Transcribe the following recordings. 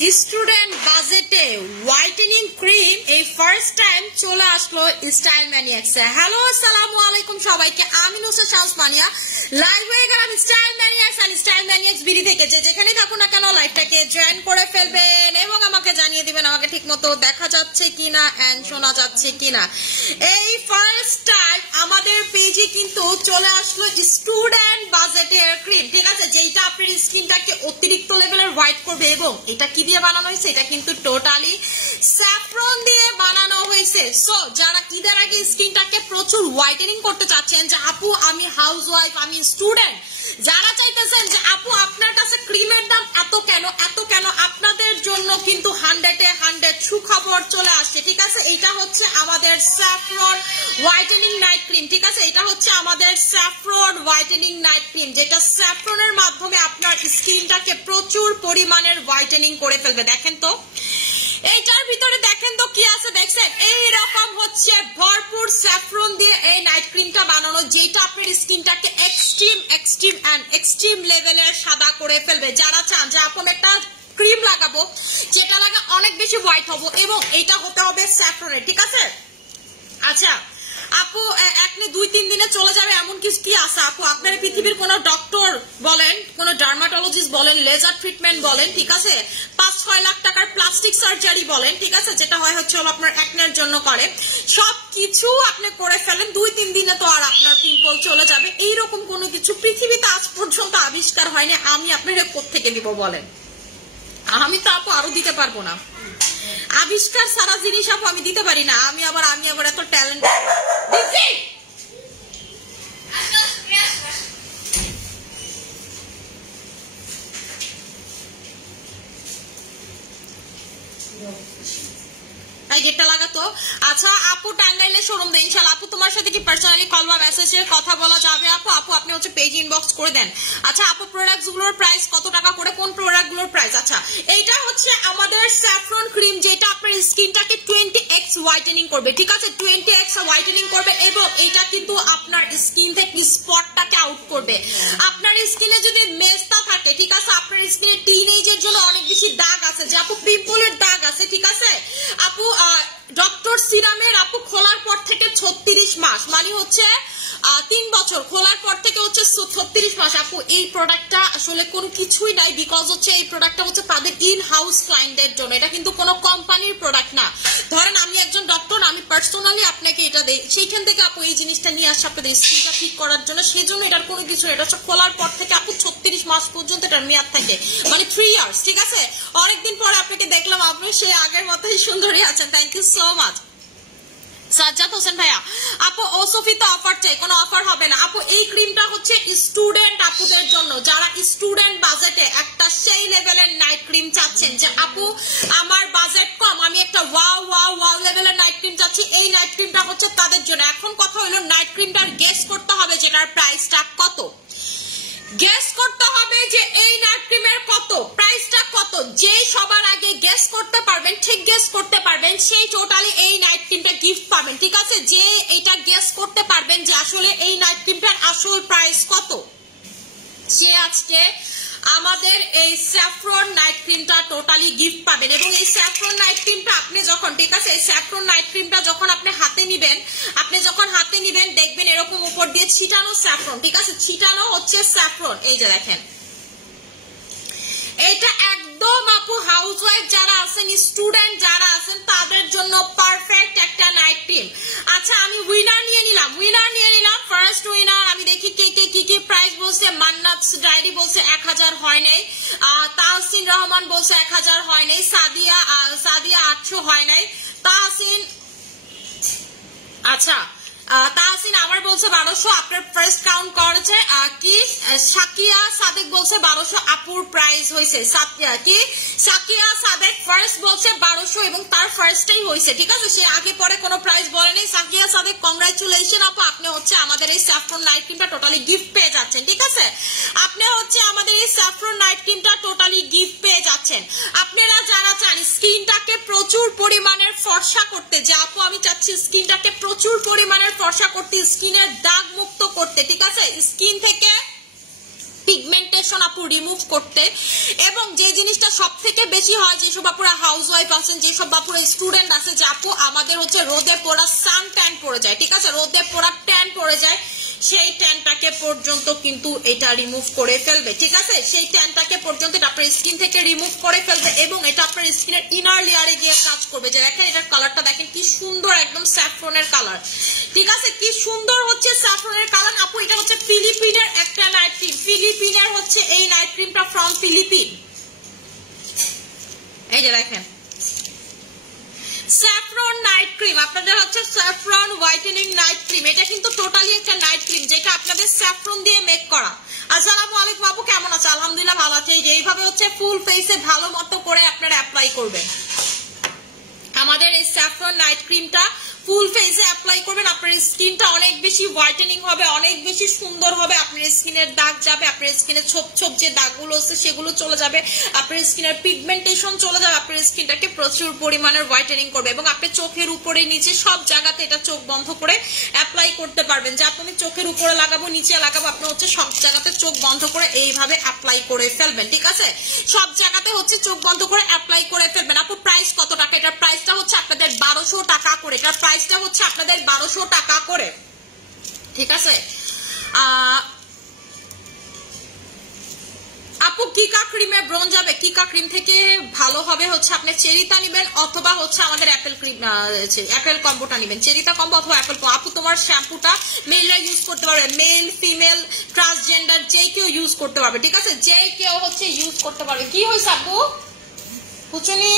Student বাজেটে whitening cream এই first time চলে আসলো স্টাইল ম্যানিয়াক্সে। হ্যালো আসসালামু আলাইকুম সবাইকে, আমি নুসরাত শামস মানিয়া লাইভ হয়ে গেলাম style maniacs and style maniacs BD থেকে। যেখানে থাকুন না কেন লাইভটাকে জয়েন করে ফেলবেন এবং আমাকে জানিয়ে দিবেন আমাকে ঠিকমতো দেখা যাচ্ছে কিনা এন্ড শোনা যাচ্ছে কিনা। এই ফার্স্ট টাইম আমাদের পেজে কিন্তু চলে আসলো স্টুডেন্ট বাজেটের ক্রিম, ঠিক আছে, যেটা আপনার স্কিনটাকে অতিরিক্ত লেভেলের হোয়াইট করবে। এবং এটা কি দিয়ে বানানো হয়েছে? এটা কিন্তু টোটালি স্যাফরন দিয়ে বানানো হয়েছে। সো যারা ঈদের আগে স্কিনটাকে প্রচুর হোয়াইটেনিং করতে চাচ্ছেন যে আপু আমি হাউস ওয়াইফ, আমি স্টুডেন্ট, যারা চাইতেছেন যে আপু আপনার কাছে ক্রিমের দাম এত কেন, আপনাদের জন্য কিন্তু 100-এ 100 সুখবর চলে আসছে, ঠিক আছে। এটা হচ্ছে আমাদের স্যাফরন হোয়াইটেনিং নাইট ক্রিম, ঠিক আছে। এটা হচ্ছে আমাদের স্যাফরন হোয়াইটেনিং নাইট ক্রিম, যেটা স্যাফরনের মাধ্যমে আপনার স্কিনটাকে প্রচুর পরিমাণের হোয়াইটেনিং করে ফেলবে। দেখেন তো এইটার ভিতরে, দেখেন তো কি আছে, দেখছেন এইরকম হচ্ছে ভরপুর স্যাফরন দিয়ে এই নাইট ক্রিমটা বানানো, যেটা আপনার স্কিনটাকে এক্সট্রিম লেভেলের সাদা করে ফেলবে। যারা চান যে আপনি একটা ক্রিম লাগাবো যেটা লাগা অনেক বেশি হোয়াইট হবো এবং এটা হতে হবে স্যাফরনের, ঠিক আছে। আচ্ছা আপু একনে 2-3 দিনে চলে যাবে এমন কিছু কি আছে আপু? আপনারা পৃথিবীর কোন ডক্টর বলেন, কোন ডার্মাটোলজিস্ট বলেন, লেজার ট্রিটমেন্ট বলেন, ঠিক আছে, 5-6 লাখ টাকার প্লাস্টিক সার্জারি বলেন, ঠিক আছে, যেটা হয় হচ্ছে আপনার একনের জন্য করে, সবকিছু আপনি করে ফেলেন 2-3 দিনে তো আর আপনার পিম্পল চলে যাবে। এইরকম কোনো কিছু পৃথিবীতে আজ পর্যন্ত আবিষ্কার হয়নি। আমি আপনাকে কোত্থেকে দিব বলেন? আমি তো আপু আরো দিতে পারবো না। আবিষ্কার সারা জিনিস আপু আমি দিতে পারি না। আমি আবার এত ট্যালেন্ট গেটটা লাগাতো। আচ্ছা আপু টাঙ্গাইলে শোরুম দেয় ইনশাআল্লাহ। আপু তোমার সাথে কি পার্সোনালি কল বা মেসেজে কথা বলা যাবে আপু? আপনি হচ্ছে পেজ ইনবক্স করে দেন। আচ্ছা আপু প্রোডাক্টস গুলোর প্রাইস কত টাকা করে, কোন প্রোডাক্ট গুলোর প্রাইস? আচ্ছা এইটা হচ্ছে আমাদের স্যাফরন ক্রিম, যেটা আপনার স্কিনটাকে 20x হোয়াইটেনিং করবে, ঠিক আছে, 20x হোয়াইটেনিং করবে এবং এটা কিন্তু আপনার স্কিন থেকে স্পটটাকে আউট করবে। আপনার স্কিনে যদি মেস্তা থাকে, ঠিক আছে, আপনার স্কিনে টিনেজের জন্য অনেক বেশি দাগ আছে, যে আপু পিম্পলের দাগ আছে, ঠিক আছে আপু, ডক্টর সিরামের আপু খোলার পর থেকে 36 মাস, মানে হচ্ছে 3 বছর, খোলার পর থেকে হচ্ছে 36 মাস। আপু এই প্রোডাক্টটা আসলে কোনো কিছুই নাই, বিকজ হচ্ছে এই প্রোডাক্টটা হচ্ছে তাদের ইন হাউস ক্লায়েন্টদের জন্য। এটা কিন্তু কোনো কোম্পানির প্রোডাক্ট না। ধরেন আমি একজন ডক্টর, আমি পার্সোনালি আপনাকে এটা দেই, সেইখান থেকে আপু এই জিনিসটা নিয়ে আসছে আপনাদের স্কিনটা ঠিক করার জন্য। সেজন্য এটার কোনো কিছু, এটা হচ্ছে খোলার পর থেকে আপু 36 মাস পর্যন্ত এটার মেয়াদ থাকে, মানে 3 ইয়ার্স, ঠিক আছে। অনেকদিন পরে আপনাকে দেখলাম, আপনি সেই আগের মতোই সুন্দরী আছেন। Thank you so much Sajjad Hossain ভাইয়া। আপু ও সফিতে অফার চাই, কোনো অফার হবে না আপু। এই ক্রিমটা হচ্ছে স্টুডেন্ট আপুদের জন্য, যারা স্টুডেন্ট বাজেটে একটা সেই লেভেলের নাইট ক্রিম চাচ্ছেন যে আপু আমার বাজেট কম, আমি একটা ওয়াও লেভেলের নাইট ক্রিম চাচ্ছি, এই নাইট ক্রিমটা হচ্ছে তাদের জন্য। এখন কথা হলো নাইট ক্রিমটার গেস করতে হবে যেটার প্রাইসটা কত, গেস করতে হবে যে এই নাইট ক্রিমের কত, প্রাইসটা কত। যে সবার আগে গেস করতে পারবেন, ঠিক গেস করতে পারবেন, সেই টোটালি এই নাইট ক্রিমটা গিফট পাবেন, ঠিক আছে। যে এটা গেস করতে পারবেন যে আসলে এই নাইট ক্রিমটার আসল প্রাইস কত, সে আজকে আমাদের এই স্যাফরন নাইট ক্রিমটা টোটালি গিফট পাবেন। এবং এই স্যাফরন নাইট ক্রিমটা আপনি যখন, ঠিক আছে, এই স্যাফরন নাইট ক্রিমটা যখন আপনি হাতে নিবেন, দেখবেন এরকম উপর দিয়ে ছিটানো স্যাফরন, ঠিক আছে, ছিটানো হচ্ছে স্যাফরন। এই যে দেখেন, এটা একদম আপু হাউস ওয়াইফ যারা আছেন, স্টুডেন্ট যারা আছেন, তাদের জন্য পারফেক্ট একটা নাইট ক্রিম। আচ্ছা আমি উইনার নিয়ে নিলাম, ফার্স্ট উইনার। আমি দেখি কে কি প্রাইস বলছে। মান্নাত ডায়েরি বলছে 1000 হয় নাই, তাহসিন রহমান বলছে 1000 হয় নাই, সাদিয়া 800 হয় নাই, তাহসিন, আচ্ছা তাহসিন আবার বলছে 1200, আপনার ফার্স্ট কাউন্ট করেছে কি সাকিয়া সাদেক বলছে 1200, আপুর প্রাইস হয়েছে সাকিয়া সাদেক ফার্স্ট বলছে 1200 এবং তার ফার্স্টটাই হয়েছে, ঠিক আছে, সে আগে পরে কোনো প্রাইস বলেনি। সাকিয়া সাদেক কংগ্রাচুলেশন আপু, আপনি হচ্ছে আমাদের এই স্যাফরন নাইট ক্রিমটা টোটালি গিফট পেয়ে যাচ্ছেন, ঠিক আছে। আপনি হচ্ছে আমাদের এই স্যাফরন নাইট ক্রিমটা টোটালি গিফট পেয়ে যাচ্ছেন। আপনারা যারা চান স্কিনটাকে প্রচুর পরিমাণের ফর্সা করতে, যে আপু আমি চাচ্ছি স্কিনটাকে প্রচুর পরিমাণের ফর্সা করতে, স্কিনের দাগ মুক্ত করতে, ঠিক আছে, স্কিন থেকে পিগমেন্টেশন পিগমেন্টেশন আপু রিমুভ করতে। এবং যে জিনিসটা সব থেকে বেশি হয়, যেসব আপুরা হাউস ওয়াইফ আছেন, যেসব আপুরা স্টুডেন্ট আছে, যে আপু আমাদের হচ্ছে রোদে পোড়া সান ট্যান পড়ে যায়, ঠিক আছে, রোদে পোড়া ট্যান পড়ে যায়, সেই ট্যানটাকে পর্যন্ত কিন্তু এটা রিমুভ করে ফেলবে, ঠিক আছে, সেই ট্যানটাকে পর্যন্ত এটা আপনার স্কিন থেকে রিমুভ করে ফেলবে এবং এটা আপনার স্কিনের ইনার লেয়ারে গিয়ে কাজ করবে। যে দেখেন এটার কালারটা দেখেন কি সুন্দর, একদম স্যাফরনের কালার, ঠিক আছে, কি সুন্দর হচ্ছে স্যাফরনের কালার। আপু এটা হচ্ছে ফিলিপিনের একটা নাইট ক্রিম, ফিলিপিনের হচ্ছে এই নাইট ক্রিমটা ফ্রম ফিলিপিন। এই যে দেখেন স্যাফরন নাইট ক্রিম, আপনাদের হচ্ছে স্যাফরন হোয়াইটেনিং নাইট ক্রিম। এটা কিন্তু টোটালি একটা নাইট ক্রিম যেটা আপনাদের স্যাফরন দিয়ে মেক করা। আসসালামু আলাইকুম আপু, কেমন আছে? আলহামদুলিল্লাহ ভালো আছে। এইভাবে হচ্ছে ফুল ফেসে ভালো মতো করে আপনারা অ্যাপ্লাই করবেন আমাদের এই স্যাফরন নাইট ক্রিমটা। ফুল ফেসে অ্যাপ্লাই করবেন, আপনার স্কিনটা অনেক বেশি হোয়াইটেনিং হবে, অনেক বেশি সুন্দর হবে, আপনার স্কিনের দাগ যাবে, আপনার স্কিনের ছোপ ছোপ যে দাগগুলো আছে সেগুলো চলে যাবে, আপনার স্কিনের পিগমেন্টেশন চলে যাবে, আপনার স্কিনটাকে প্রচুর পরিমাণের হোয়াইটেনিং করবে। এবং আপনি চোখের উপরে নিচে সব জায়গাতে এটা চোখ বন্ধ করে অ্যাপ্লাই করতে পারবেন। যে আপনি চোখের উপরে লাগাবো, নিচে লাগাবো, আপনি হচ্ছে সব জায়গাতে চোখ বন্ধ করে এইভাবে অ্যাপ্লাই করে ফেলবেন, ঠিক আছে, সব জায়গাতে হচ্ছে চোখ বন্ধ করে অ্যাপ্লাই করে ফেলবেন। আপু প্রাইস কত টাকা? এটার প্রাইসটা হচ্ছে আপনাদের 1200 টাকা করে, এটার প্রাইসটা হচ্ছে আপনাদের 1200 টাকা করে, ঠিক আছে। আপু কিকা ক্রিমে ব্রোঞ্জ যাবে, কিকা ক্রিম থেকে ভালো হবে হচ্ছে আপনি চেরিতা নিবেন অথবা হচ্ছে আমাদের অ্যাপেল ক্রিম, অ্যাপেল কম্বোটা নিবেন, চেরিতা কম্বো অথবা অ্যাপেল কম্বো। আপু তোমার শ্যাম্পুটা মেলরা ইউজ করতে পারবে, মেল ফিমেল ট্রান্সজেন্ডার যে কেউ ইউজ করতে পারবে, ঠিক আছে, যে কেউ হচ্ছে ইউজ করতে পারবে। কি হয়েছে আপু বুঝুনি,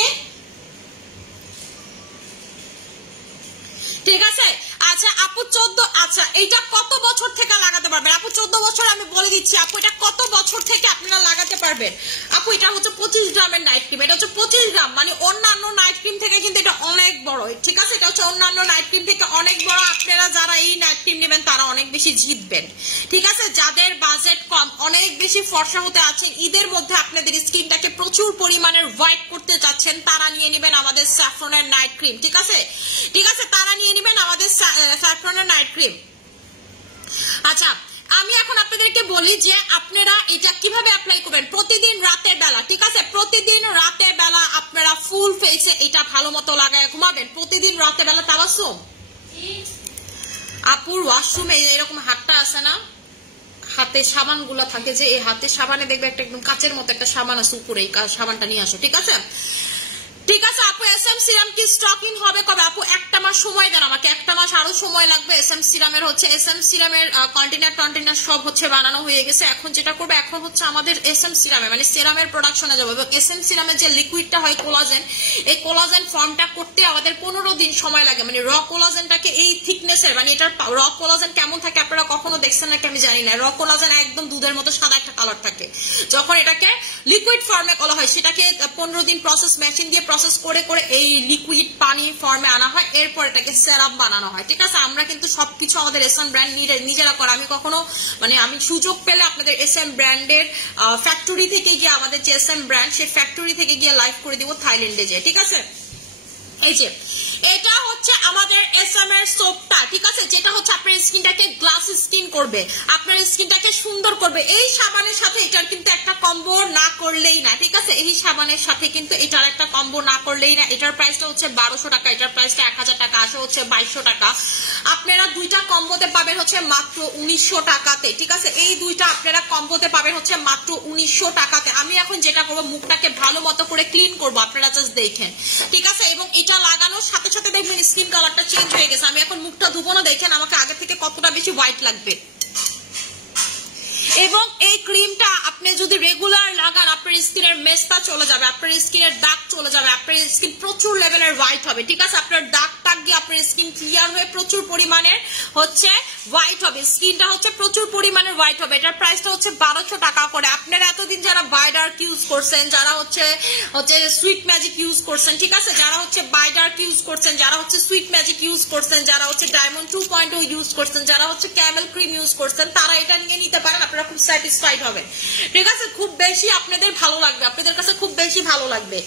ঠিক আছে। আচ্ছা আপু 14, আচ্ছা এইটা কত বছর থেকে লাগাতে পারবেন? আপু 14 বছর আমি বলে দিচ্ছি আপু, এটা কত বছর থেকে আপনারা লাগাতে পারবেন? আপু এটা হচ্ছে 25 গ্রামের নাইট ক্রিম, এটা হচ্ছে 25 গ্রাম, মানে অন্যান্য নাইট ক্রিম থেকে কিন্তু এটা অনেক বড়, ঠিক আছে, এটা হচ্ছে অন্যান্য নাইট ক্রিম থেকে অনেক বড়। আপনারা যারা এই নাইট ক্রিম নেবেন তারা অনেক বেশি জিতবেন, ঠিক আছে, যাদের বাজেট কম, অনেক বেশি ফর্সা হতে আছেন, ঈদের মধ্যে আপনাদের স্কিনটাকে প্রচুর পরিমাণের হোয়াইট করতে চাচ্ছেন, তারা নিয়ে নেবেন আমাদের স্যাফরনের নাইট ক্রিম, ঠিক আছে, ঠিক আছে, তারা নিয়ে নেবেন আমাদের স্যাফরনের নাইট ক্রিম। আচ্ছা আমি এখন আপনাদেরকে বলি যে আপনারা এটা কিভাবে অ্যাপ্লাই করবেন। প্রতিদিন রাতের বেলা, ঠিক আছে, প্রতিদিন রাতের বেলা আপনারা ফুল ফেসে এটা ভালো মতো লাগায় ঘুমাবেন। প্রতিদিন রাতের বেলা। তাবাসসুম আপুর ওয়াশরুমে এরকম হাতটা আছে না, হাতে সাবান গুলা থাকে, যে এই হাতে সাবানে দেখবে একটা একদম কাচের মতো একটা সাবান আছে উপরে, এই সাবানটা নিয়ে আসো, ঠিক আছে, ঠিক আছে। আপু এসএম সিরাম কি স্টক ইন হবে কবে? আপু একটা মাস সময় দেন আমাকে, একটা মাস আরো সময় লাগবে। এসএম সিরামের হচ্ছে এসএম সিরামের কন্টেনার সব হচ্ছে বানানো হয়ে গেছে। এখন যেটা করবে, এখন হচ্ছে আমাদের এসএম সিরামে মানে সিরামের প্রোডাকশনে যাবে। এবং এসএম সিরামের যে লিকুইডটা হয় কোলাজেন, এই কোলাজেন ফর্মটা করতে আমাদের 15 দিন সময় লাগে। মানে র কোলাজেনটাকে এই থিকনেসের, মানে এটার র কোলাজেন কেমন থাকে আপনারা কখনো দেখছেন নাকি আমি জানি না। র কোলাজেন একদম দুধের মতো সাদা একটা কালার থাকে। যখন এটাকে লিকুইড ফর্মে করা হয়, সেটাকে 15 দিন প্রসেস মেশিন দিয়ে প্রসেস করে করে এই লিকুইড পানি ফর্মে আনা হয়, এরপর এটাকে সিরাপ বানানো হয়, ঠিক আছে। আমরা কিন্তু সবকিছু আমাদের এসএম ব্র্যান্ড নিজেরা করা। আমি কখনো মানে আমি সুযোগ পেলে আপনাদের এসএম ব্র্যান্ডের ফ্যাক্টরি থেকে গিয়ে, আমাদের যে এসএম ব্র্যান্ড সেই ফ্যাক্টরি থেকে গিয়ে লাইভ করে দিব থাইল্যান্ডে যে, ঠিক আছে। এই যে এটা হচ্ছে আমাদের এসএম এর সোপটা, ঠিক আছে, যেটা হচ্ছে আপনার স্কিনটাকে গ্লাস স্কিন করবে, আপনার স্কিনটাকে সুন্দর করবে। এই সাবানের সাথে এটার কিন্তু একটা কম্বো না করলেই না, ঠিক আছে, এই সাবানের সাথে কিন্তু এটার একটা কম্বো না করলেই না। এটার প্রাইসটা হচ্ছে 1200 টাকা, এটার প্রাইসটা 1000 টাকা, আসে হচ্ছে 2200 টাকা। আপনারা দুইটা কম্বোতে পাবেন হচ্ছে মাত্র 1900 টাকাতে, ঠিক আছে, এই দুইটা আপনারা কম্বোতে পাবেন হচ্ছে মাত্র 1900 টাকাতে। আমি এখন যেটা করবো, মুখটাকে ভালো মতো করে ক্লিন করবো, আপনারা জাস্ট দেখেন, ঠিক আছে। এবং এটা লাগানোর সাথে সাথে দেখবেন স্কিন কালারটা চেঞ্জ হয়ে গেছে। আমি এখন মুখটা ধুবো না, দেখেন আমাকে আগে থেকে কতটা বেশি হোয়াইট লাগবে। এবং এই ক্রিমটা আপনি যদি রেগুলার লাগান, আপনার স্কিনের মেস্তা চলে যাবে, আপনার স্কিনের দাগ চলে যাবে, আপনার স্কিন প্রচুর লেভেলের হোয়াইট হবে, ঠিক আছে। আপনার দাগ টাগ দিয়ে আপনার স্কিন ক্লিয়ার হয়ে প্রচুর পরিমাণের হচ্ছে হোয়াইট হবে, স্কিনটা হচ্ছে প্রচুর পরিমাণের হোয়াইট হবে। এটার প্রাইসটা হচ্ছে 1200 টাকা করে। আপনারা এতদিন যারা বাইডার্ক ইউজ করছেন, যারা হচ্ছে সুইট ম্যাজিক ইউজ করছেন, ঠিক আছে, যারা হচ্ছে বাইডার্ক ইউজ করছেন, যারা হচ্ছে সুইট ম্যাজিক ইউজ করছেন, যারা হচ্ছে ডায়মন্ড 2.0 ইউজ করছেন, যারা হচ্ছে ক্যামেল ক্রিম ইউজ করছেন, তারা এটা নিয়ে নিতে পারেন। আপনারা খুব স্যাটিসফাইড হবেন, ঠিক আছে, খুব বেশি আপনাদের ভালো লাগবে, আপনাদের কাছে খুব বেশি ভালো লাগবে।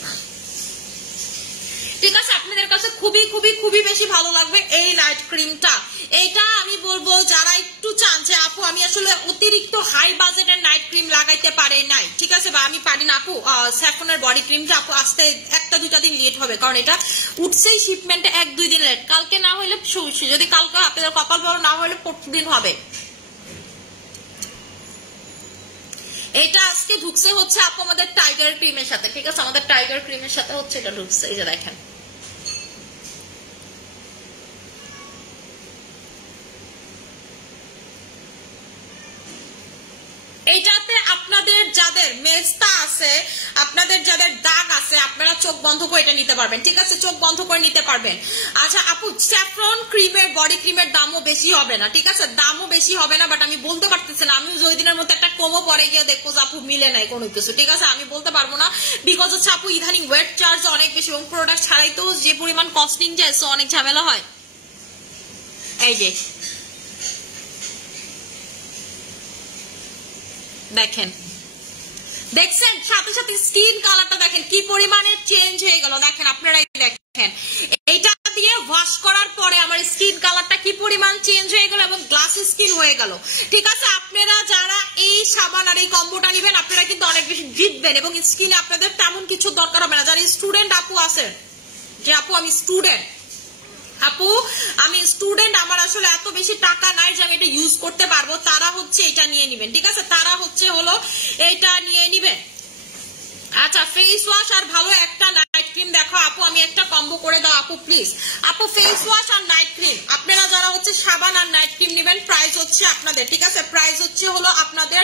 ঠিক আছে, আপনাদের কাছে খুবই খুবই খুবই বেশি ভালো লাগবে এই নাইট ক্রিমটা। এইটা আমি বলবো যারা একটু চান যে আপু আমি আসলে অতিরিক্ত হাই বাজেটের নাইট ক্রিম লাগাইতে পারে নাই, ঠিক আছে, বা আমি পারি না আপু স্যাফরনের বডি ক্রিমটা আপু আসতে 1-2 দিন লেট হবে, কারণ এটা উঠছেই শিপমেন্টে 1-2 দিন লেট, কালকে না হলে যদি কালকে আপনাদের কপাল ভালো না হলে 4 দিন হবে। এটা আজকে ঢুকছে হচ্ছে আপু আমাদের টাইগার ক্রিমের সাথে, ঠিক আছে, আমাদের টাইগার ক্রিমের সাথে হচ্ছে এটা ঢুকছে, এই যে দেখেন। এইটাতে আপনাদের যাদের মেস্তা আছে, আপনাদের যাদের দাগ আছে, আপনারা চোখ বন্ধ করে এটা নিতে পারবেন, ঠিক আছে, চোখ বন্ধ করে নিতে পারবেন। আচ্ছা আপু স্যাফরন ক্রিমের বডি ক্রিমের দামও বেশি হবে না, ঠিক আছে, দামও বেশি হবে না, বাট আমি বলতে পারতেছি না, আমি ওই দিনের মধ্যে একটা কমও পরে গিয়ে দেখবো যে আপু মিলে নাই কোনো কিছু, ঠিক আছে, আমি বলতে পারবো না, বিকজ হচ্ছে আপু ইদানিং ওয়েট চার্জ অনেক বেশি এবং প্রোডাক্ট ছাড়াই তো যে পরিমাণ কস্টিং যায়, সো অনেক ঝামেলা হয়। এই যে দেখেন, দেখছেন সাথে সাথে স্কিন কালারটা দেখেন কি পরিমাণে চেঞ্জ হয়ে গেল, দেখেন আপনারাই দেখেন, এইটা দিয়ে ওয়াশ করার পরে আমার স্কিন কালারটা কি পরিমাণ চেঞ্জ হয়ে গেল এবং গ্লাসি স্কিন হয়ে গেল, ঠিক আছে। আপনারা যারা এই সাবান আর এই কম্বোটা নেবেন আপনারা কিন্তু অনেক বেশি জিতবেন এবং স্কিনে আপনাদের তেমন কিছু দরকার হবে না। যারা স্টুডেন্ট আপু আছেন যে আপু আমি স্টুডেন্ট, আপু আমি স্টুডেন্ট, আমার আসলে এত বেশি টাকা নাই যে আমি এটা ইউজ করতে পারবো, তারা হচ্ছে এটা নিয়ে নিবেন, ঠিক আছে, তারা হচ্ছে হলো এটা নিয়ে নিবেন। আচ্ছা ফেস ওয়াশ আর ভালো একটা নাইট ক্রিম দেখো আপু, আমি একটা কম্বো করে দাও আপু প্লিজ। আপু ফেস ওয়াশ আর নাইট ক্রিম, আপনারা যারা হচ্ছে সাবান আর নাইট ক্রিম নেবেন প্রাইস হচ্ছে আপনাদের, ঠিক আছে, প্রাইস হচ্ছে হলো আপনাদের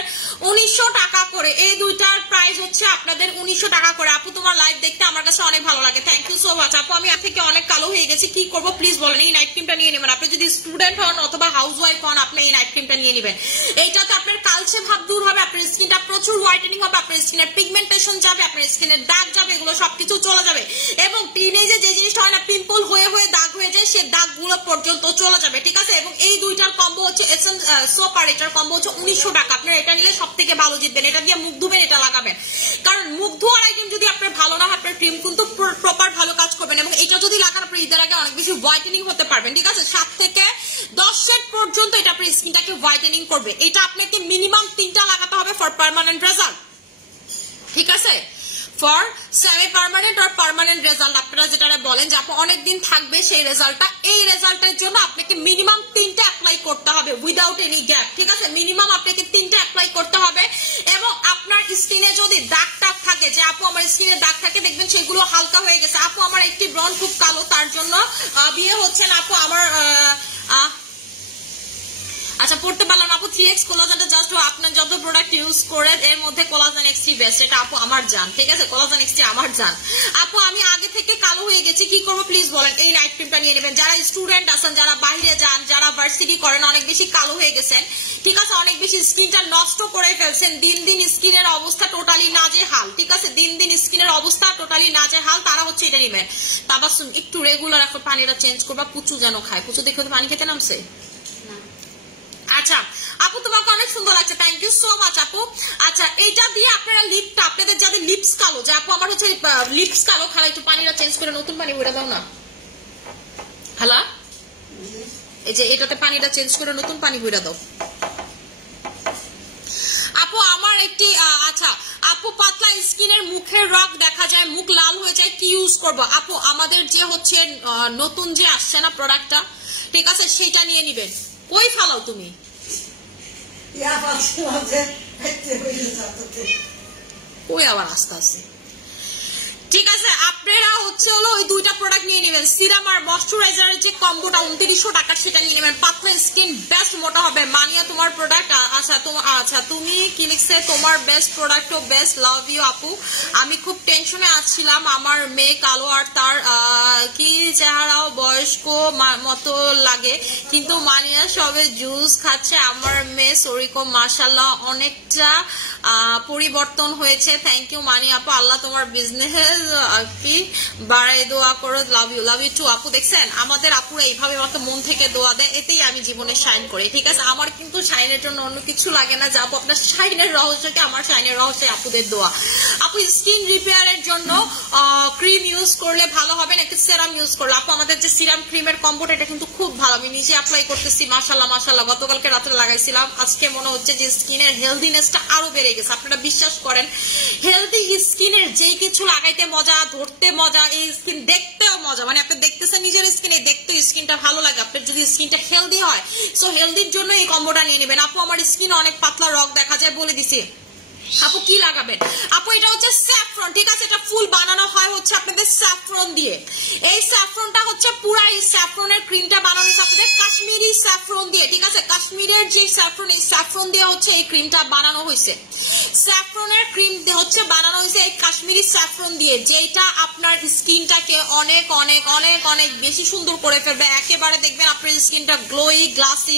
1900 টাকা করে, এই দুইটার প্রাইস হচ্ছে আপনাদের 1900 টাকা করে। আপু তোমার লাইভ দেখতে আমার কাছে অনেক ভালো লাগে, থ্যাংক ইউ সো মাচ আপু। আমি এর থেকে অনেক কালো হয়ে গেছি, কি করবো প্লিজ বলেন, এই নাইট ক্রিমটা নিয়ে নেবেন। আপনি যদি স্টুডেন্ট হন অথবা হাউস ওয়াইফ হন আপনি এই নাইট ক্রিমটা নিয়ে নেবেন, এইটাতে আপনার কালচে ভাব দূর হবে, আপনার স্কিনটা প্রচুর হোয়াইটেনিং হবে, আপনার স্কিনের পিগমেন্টেশন যাবে, আপনার স্কিনের দাগ যাবে, এগুলো সবকিছু চলে যাবে এবং টিনেজে যে জিনিসটা হয় না পিম্পল হয়ে হয়ে দাগ হয়ে যায় সেই দাগগুলো পর্যন্ত চলে যাবে, ঠিক আছে। এবং এই দুইটার কম্বো হচ্ছে এসেন্স সোপ আর এটার কম্বো হচ্ছে 1900 টাকা। আপনারা এটা নিলে সব থেকে ভালো জিতবেন, এটা দিয়ে মুখ ধুবেন, এটা লাগাবেন, কারণ মুখ ধোয়ার আইটেম যদি আপনার ভালো না হয় আপনার ক্রিম কিন্তু প্রপার ভালো কাজ করবেন এবং এটা যদি লাগান আপনার ঈদের আগে অনেক বেশি হোয়াইটেনিং হতে পারবেন, ঠিক আছে, 7 থেকে 10 সেট পর্যন্ত এটা আপনার স্কিনটাকে হোয়াইটেনিং করবে। এটা আপনাকে মিনিমাম 3টা লাগাতে হবে ফর পার্মানেন্ট রেজাল্ট, ঠিক আছে, ফর সেমি পার্মানেন্ট আর পার্মানেন্ট রেজাল্ট আপনারা যেটা বলেন যে আপনি অনেকদিন থাকবে সেই রেজাল্টটা, এই রেজাল্টের জন্য আপনাকে মিনিমাম 3টা অ্যাপ্লাই করতে হবে উইদাউট এনি গ্যাপ, ঠিক আছে, মিনিমাম আপনাকে 3টা অ্যাপ্লাই করতে হবে। এবং আপনার স্কিনে যদি দাগ টাগ থাকে যে আপু আমার স্কিনে দাগ থাকে দেখবেন সেগুলো হালকা হয়ে গেছে, আপু আমার একটি ব্রণ খুব কালো তার জন্য বিয়ে হচ্ছে না আপু আমার আচ্ছা পড়তে পারলাম আপু 3x কোলাজেনটা জাস্ট আপনার যত প্রোডাক্ট ইউজ করে এর মধ্যে কোলাজেন এক্সটি বেস্ট, এটা আপু আমার জান, ঠিক আছে, কোলাজেন এক্সটি আমার জান। আপু আমি আগে থেকে কালো হয়ে গেছি কি করবো প্লিজ বলেন, এই নাইট ক্রিমটা নিয়ে নেবেন। যারা স্টুডেন্ট আছেন, যারা বাইরে যান, যারা ভার্সিটি করেন, অনেক বেশি কালো হয়ে গেছেন, ঠিক আছে, অনেক বেশি স্কিনটা নষ্ট করে ফেলছেন, দিন দিন স্কিনের অবস্থা টোটালি নাজেহাল, ঠিক আছে, দিন দিন স্কিনের অবস্থা টোটালি নাজেহাল, তারা হচ্ছে এটা নেবেন। তাবাসসুম একটু রেগুলার এখন পানিটা চেঞ্জ করবা, পুচু যেন খায়, পুচু দেখে পানি খেতে নামছে। আচ্ছা আপু তোমাকে অনেক সুন্দর লাগছে, থ্যাংক ইউ সো মাচ আপু। আচ্ছা এটা দিয়ে আপনারা লিপটা, আপনাদের যাদের লিপস কালো, যে আপু আমার হচ্ছে লিপস কালো, খালা একটু পানিটা চেঞ্জ করে নতুন পানি ভরে দাও না, হ্যালো, এই যে এটাতে পানিটা চেঞ্জ করে নতুন পানি ভরে দাও আপু। আমার একটি আচ্ছা আপু পাতলা স্কিনের মুখের রগ দেখা যায়, মুখ লাল হয়ে যায়, কি ইউজ করবো আপু? আমাদের যে হচ্ছে নতুন যে আসছে না প্রোডাক্টটা, ঠিক আছে, সেটা নিয়ে নিবেন। কই ফালাও তুমি? কই আবার আস্তে আস্তে, ঠিক আছে, আপনারা হচ্ছে হলো ওই দুইটা প্রোডাক্ট নিয়ে নেবেন। সিরাম আর ময়শ্চারাইজারের যে কম্বোটা 2900 টাকার সেটা নিয়ে নেবেন। পাতলা স্কিন বেস্ট মোটা হবে। মানিয়া তোমার প্রোডাক্ট, আচ্ছা তুমি কি লিখছে, তোমার বেস্ট প্রোডাক্ট ও বেস্ট, লাভ ইউ আপু। আমি খুব টেনশনে আছিলাম, আমার মেয়ে কালো আর তার কি চেহারাও বয়স্ক মতো লাগে, কিন্তু মানিয়া সবে জুস খাচ্ছে। আমার মেয়ে সরিকো মাশাআল্লাহ অনেকটা পরিবর্তন হয়েছে। থ্যাংক ইউ মানি আপু, আল্লাহ তোমার বিজনেস কি বাড়াই, দোয়া করো, লাভ ইউ টু আপু। দেখছেন আমাদের আপুরা এইভাবে আমাকে মন থেকে দোয়া দেয়, এতেই আমি জীবনে শাইন করি। ঠিক আছে, আমার কিন্তু শাইনের জন্য অন্য কিছু লাগে না। যে আপু আপনার শাইনের রহস্যকে, আমার শাইনের রহস্য আপুদের দোয়া। আপু স্কিন রিপেয়ারের জন্য ক্রিম ইউজ করলে ভালো হবে নাকি সেরাম ইউজ করলে? আপু আমাদের যে সিরাম ক্রিমের কম্বোটা এটা কিন্তু খুব ভালো, আমি নিজে অ্যাপ্লাই করতেছি, মাশাআল্লাহ মাশাআল্লাহ। গতকালকে রাতে লাগাইছিলাম, আজকে মনে হচ্ছে যে স্কিনের হেলদিনেসটা আরো বেড়ে গেছে। আপনারা বিশ্বাস করেন, হেলদি স্কিনের যেই কিছু লাগাইতে মজা, ধরতে মজা, এই স্কিন দেখতেও মজা। মানে আপনি দেখতেছেন নিজের স্কিনে, দেখতে স্কিনটা ভালো লাগে। আপনার যদি স্কিনটা হেলদি হয়, সো হেলদির জন্য এই কম্বোটা নিয়ে নেবেন। আপু আমার স্কিন অনেক পাতলা, রগ দেখা যায়, বলে দিছি। আপু কি লাগাবেন? আপু এটা হচ্ছে স্যাফরন, ঠিক আছে, এটা ফুল বানানো হয় হচ্ছে আপনাদের স্যাফরন দিয়ে। এই স্যাফরনটা হচ্ছে পুরা, এই স্যাফরনের ক্রিমটা বানানো হচ্ছে আপনাদের কাশ্মীরি স্যাফরন দিয়ে। ঠিক আছে, কাশ্মীরের যে স্যাফরন, এই স্যাফরন দিয়ে হচ্ছে এই ক্রিমটা বানানো হয়েছে। স্যাফরনের ক্রিম হচ্ছে বানানো হয়েছে এই কাশ্মীরি স্যাফরন দিয়ে, যেটা আপনার স্কিনটাকে অনেক অনেক অনেক অনেক বেশি সুন্দর করে ফেলবে। একেবারে দেখবেন আপনার স্কিনটা গ্লোই, গ্লাসি,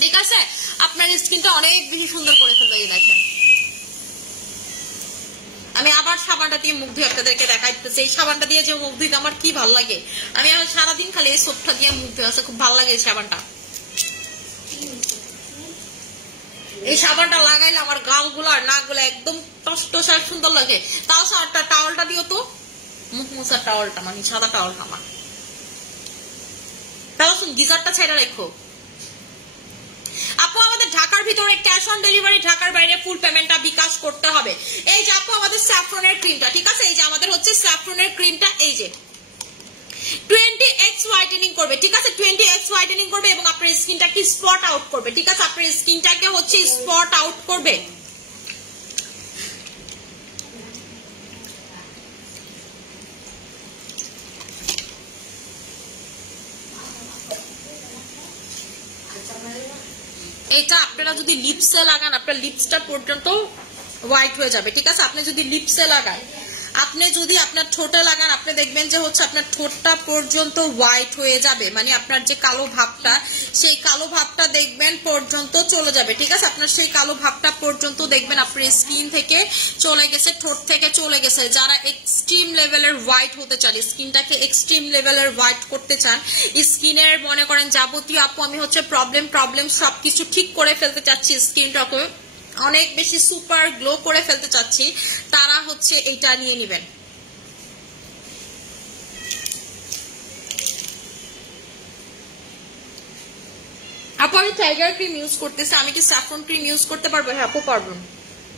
ঠিক আছে, আপনার স্কিনটা অনেক বেশি সুন্দর করে ফেলবে। এই দেখেন, আমি আবার সাবানটা দিয়ে মুখ ধুয়ে আপনাদেরকে দেখাইতেছি। এই সাবানটা দিয়ে যে মুখ ধুইতে আমার কি ভালো লাগে, আমি সারাদিন খালি এই সোপটা দিয়ে মুখ ধুয়ে আছে, খুব ভালো লাগে এই সাবানটা। এই সাবানটা লাগাইলে আমার গাল গুলো আর নাক গুলো একদম টসটসা সুন্দর লাগে। তাও টাওয়ালটা দিও তো, মুখ মোছার টাওয়ালটা, মানে সাদা টাওয়ালটা আমার। তাও শুন, গিজারটা ছেড়ে রেখো। আপু আমাদের ঢাকার ভিতরে ক্যাশ অন ডেলিভারি, ঢাকার বাইরে ফুল পেমেন্টটা বিকাশ করতে হবে। এই যে আপু আমাদের স্যাফরনের ক্রিমটা, ঠিক আছে, এই যে আমাদের হচ্ছে স্যাফরনের ক্রিমটা, এই যে 20x হোয়াইটেনিং করবে। ঠিক আছে, 20x হোয়াইটেনিং করবে এবং আপনার স্কিনটাকে স্পট আউট করবে। ঠিক আছে, আপনার স্কিনটাকে হচ্ছে স্পট আউট করবে। এটা আপনারা যদি লিপসে লাগান, আপনার লিপসটা পর্যন্ত হোয়াইট হয়ে যাবে। ঠিক আছে, আপনি যদি লিপসে লাগান, আপনি যদি আপনার ঠোঁটে লাগান, আপনি দেখবেন যে হচ্ছে আপনার ঠোঁটটা পর্যন্ত হোয়াইট হয়ে যাবে। মানে আপনার যে কালো ভাবটা, সেই কালো ভাবটা দেখবেন পর্যন্ত চলে যাবে। ঠিক আছে, আপনার সেই কালো ভাবটা পর্যন্ত দেখবেন আপনার স্কিন থেকে চলে গেছে, ঠোঁট থেকে চলে গেছে। যারা এক্সট্রিম লেভেলের হোয়াইট হতে চান, স্কিনটাকে এক্সট্রিম লেভেলের হোয়াইট করতে চান, স্কিনের মনে করেন যাবতীয় আপু আমি হচ্ছে প্রবলেম সবকিছু ঠিক করে ফেলতে চাচ্ছি, স্কিনটাকে অনেক বেশি সুপার গ্লো করে ফেলতে চাচ্ছি, তারা হচ্ছে এইটা নিয়ে নেবেন। আপু আমি টাইগার ক্রিম ইউজ করতেছি, আমি কি স্যাফরন ক্রিম ইউজ করতে পারবো? হ্যাঁ আপু পারবেন।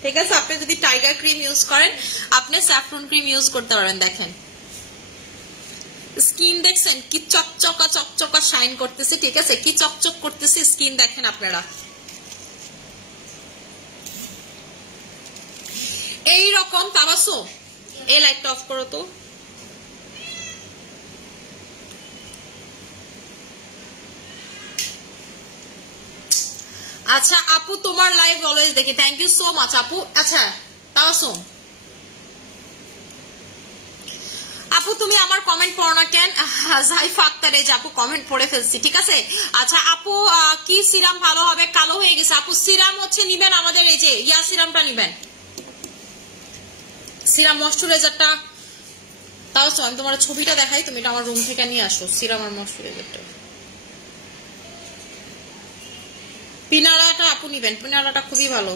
ঠিক আছে, আপনি যদি টাইগার ক্রিম ইউজ করেন, আপনি স্যাফরন ক্রিম ইউজ করতে পারেন। দেখেন স্কিন, দেখছেন কি চকচকা শাইন করতেছে। ঠিক আছে, কি চকচক করতেছে স্কিন, দেখেন আপনারা। এইরকম তাবাসো, এই লাইটটা অফ করো তো। আচ্ছা আপু তোমার লাইভ অলওয়েজ দেখি, থ্যাংক ইউ সো মাচ আপু। আচ্ছা তাবাসো আপু তুমি আমার কমেন্ট পড়ো না কেন? জাইফা আক্তার, এই যে আপু কমেন্ট পড়ে ফেলছি। ঠিক আছে, আচ্ছা আপু কি সিরাম ভালো হবে? কালো হয়ে গেছে আপু, সিরাম হচ্ছে নিবেন আমাদের এই যে ইয়া সিরামটা নিবেন, সিরাম ময়শ্চারাইজারটা। তাও আমি তোমার ছবিটা দেখাই, তুমি এটা আমার রুম থেকে নিয়ে আসো, সিরাম আর ময়শ্চারাইজারটা। পিনারাটা আপু নিবেন, পিনারাটা খুবই ভালো।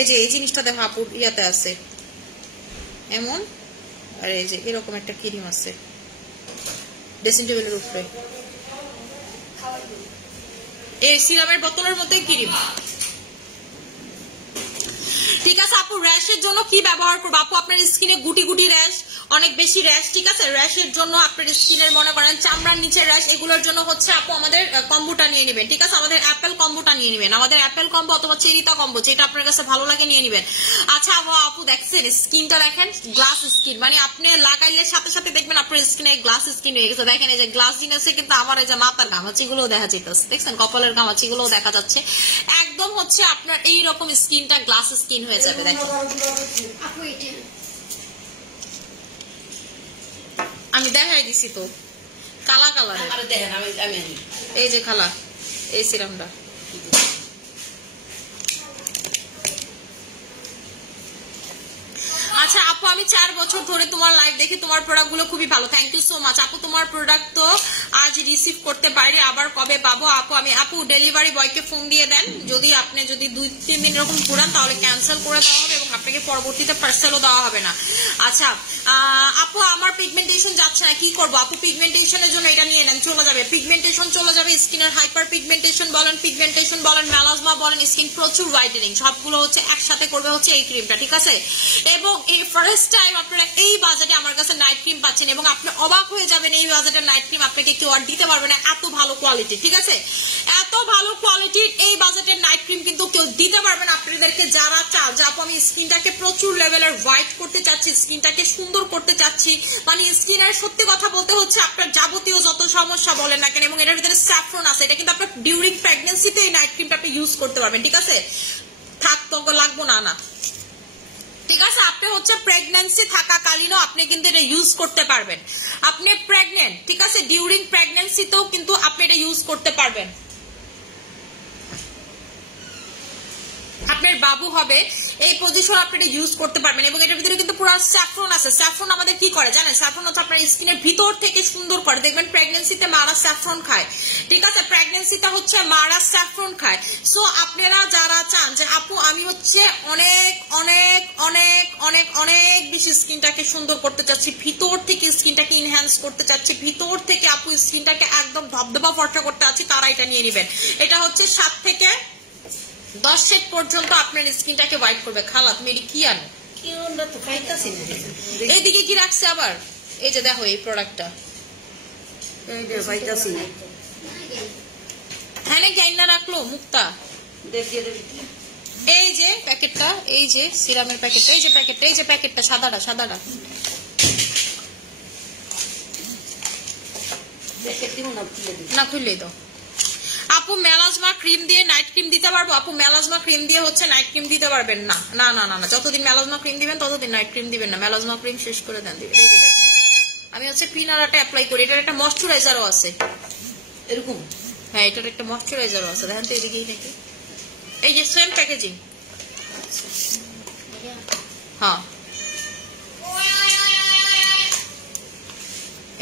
এই যে এই জিনিসটা দেখো আপুর ইয়াতে আছে এমন, আর এই যে এরকম একটা ক্রিম আছে ড্রেসিং টেবিলের উপরে, এই সিরামের বোতলের মধ্যে ক্রিম। ঠিক আছে আপু, র্যাশের জন্য কি ব্যবহার করবো? আপু আপনার স্কিনে গুটি গুটি র্যাশ, অনেক বেশি র্যাশ। ঠিক আছে, র্যাশের জন্য আপনার স্কিনের মনে করেন চামড়ার নিচে র্যাশ, এগুলোর জন্য হচ্ছে আপু আমাদের কম্বোটা নিয়ে নেবেন। ঠিক আছে, আমাদের অ্যাপেল কম্বোটা নিয়ে নেবেন, আমাদের অ্যাপেল কম্বো অথবা চেরিতা কম্বো, যেটা আপনার কাছে ভালো লাগে নিয়ে নেবেন। আচ্ছা আপু দেখছেন স্কিনটা, দেখেন গ্লাস স্কিন, মানে আপনি লাগাইলে সাথে সাথে দেখবেন আপনার স্কিনে গ্লাস স্কিন হয়ে গেছে। দেখেন এই যে গ্লাস জিন আছে, কিন্তু আমার এই যে মাথার ঘামাচি গুলোও দেখা যাইতেছে, দেখছেন কপালের ঘামাচি গুলোও দেখা যাচ্ছে। একদম হচ্ছে আপনার এইরকম স্কিনটা গ্লাস স্কিন হয়ে যাবে। দেখেন আমি দেখাই দিছি তো, কালা কালার, এই যে খালা এই সিরামটা। আচ্ছা আপু, আমি 4 বছর ধরে তোমার লাইভ দেখি, তোমার প্রোডাক্ট গুলো খুবই ভালো, থ্যাংক ইউ সো মাচ আপু। তোমার প্রোডাক্ট তো আজ রিসিভ করতে পারি, আবার কবে পাবো আপু? আপু ডেলিভারি বয়কে ফোন দিয়ে দেন, যদি আপনি 2-3 দিন এরকম ঘুরান তাহলে ক্যান্সেল করে দেওয়া হবে এবং আপনাকে পরবর্তীতে পার্সেলও দেওয়া হবে না। আচ্ছা আপু, আমার পিগমেন্টেশন যাচ্ছে না, কি করবো আপু? পিগমেন্টেশনের জন্য এটা নিয়ে নেন, চলে যাবে, পিগমেন্টেশন চলে যাবে। স্কিনের হাইপার পিগমেন্টেশন বলেন, পিগমেন্টেশন বলেন, মেলাজমা বলেন, স্কিন প্রচুর হোয়াইটেনিং, সবগুলো হচ্ছে একসাথে করবে হচ্ছে এই ক্রিমটা, ঠিক আছে? এবং এই ফার্স্ট টাইম আপনারা এই বাজেটে আমার কাছে নাইট ক্রিম পাচ্ছেন এবং আপনি অবাক হয়ে যাবেন, এই বাজেটের নাইট ক্রিম আপনাকে কেউ আর দিতে পারবে না, এত ভালো কোয়ালিটি, ঠিক আছে? এত ভালো কোয়ালিটির এই বাজেটের নাইট ক্রিম কিন্তু কেউ দিতে পারবে না আপনাদেরকে। যারা চান যে আপু আমি স্কিনটাকে প্রচুর লেভেলের হোয়াইট করতে চাচ্ছি, স্কিনটাকে সুন্দর করতে চাচ্ছি, মানে স্কিনের সত্যি কথা বলতে হচ্ছে আপনার যাবতীয় যত সমস্যা বলেন না কেন, এবং এটার ভিতরে স্যাফরন আছে, এটা কিন্তু আপনার ডিউরিং প্রেগন্যান্সিতে এই নাইট ক্রিমটা আপনি ইউজ করতে পারবেন, ঠিক আছে? থাকতো লাগবো না, ঠিক আছে? আপনি হচ্ছে প্রেগন্যান্সি থাকাকালীনও আপনি কিন্তু এটা ইউজ করতে পারবেন। আপনি প্রেগনেন্ট, ঠিক আছে, ডিউরিং প্রেগন্যান্সিতেও কিন্তু আপনি এটা ইউজ করতে পারবেন। আপনার বাবু হবে এই পজিশন আপনি এটা ইউজ করতে পারবেন। এবং এটার ভিতরে কিন্তু পুরো স্যাফরন আছে। স্যাফরন আমাদের কি করে জানেন? স্যাফরন হচ্ছে আপনার স্কিনের ভিতর থেকে সুন্দর করে, দেখবেন প্রেগন্যান্সিতে মারা স্যাফরন খায়, ঠিক আছে? প্রেগন্যান্সিতে হচ্ছে মারা স্যাফরন খায়। সো আপনারা যারা চান যে আপু আমি হচ্ছে অনেক অনেক অনেক অনেক অনেক বেশি স্কিনটাকে সুন্দর করতে চাচ্ছি, ভিতর থেকে স্কিনটাকে ইনহ্যান্স করতে চাচ্ছি, ভিতর থেকে আপু স্কিনটাকে একদম ধবধবা ফর্সা করতে চাচ্ছি, তারা এটা নিয়ে নেবেন। এটা হচ্ছে 7 থেকে 10 সেট পর্যন্ত আপনার স্কিনটাকে হোয়াইট করবে। খালা তুমি এটি কি আনো? এইদিকে কি রাখছে আবার? এই যে দেখো এই প্রোডাক্টটা, হ্যাঁ নাকি আইনা রাখলো মুক্তা, এই যে প্যাকেটটা, এই যে সিরামের প্যাকেটটা, এই যে প্যাকেটটা, এই যে প্যাকেটটা সাদাটা সাদাটা, না খুললেই তো। আপু মেলাজমা ক্রিম দিয়ে নাইট ক্রিম দিতে পারবো? আপু মেলাজমা ক্রিম দিয়ে হচ্ছে নাইট ক্রিম দিতে পারবেন না, না না না না, যতদিন মেলাজমা ক্রিম দিবেন ততদিন নাইট ক্রিম দিবেন না, মেলাজমা ক্রিম শেষ করে দেন দিবেন। এই যে দেখেন আমি হচ্ছে ক্লিনারটা অ্যাপ্লাই করি, এটার একটা ময়শ্চারাইজারও আছে এরকম, হ্যাঁ এটার একটা ময়শ্চারাইজারও আছে, দেখেন তো এদিকেই নাকি, এই যে সেম প্যাকেজিং, হ্যাঁ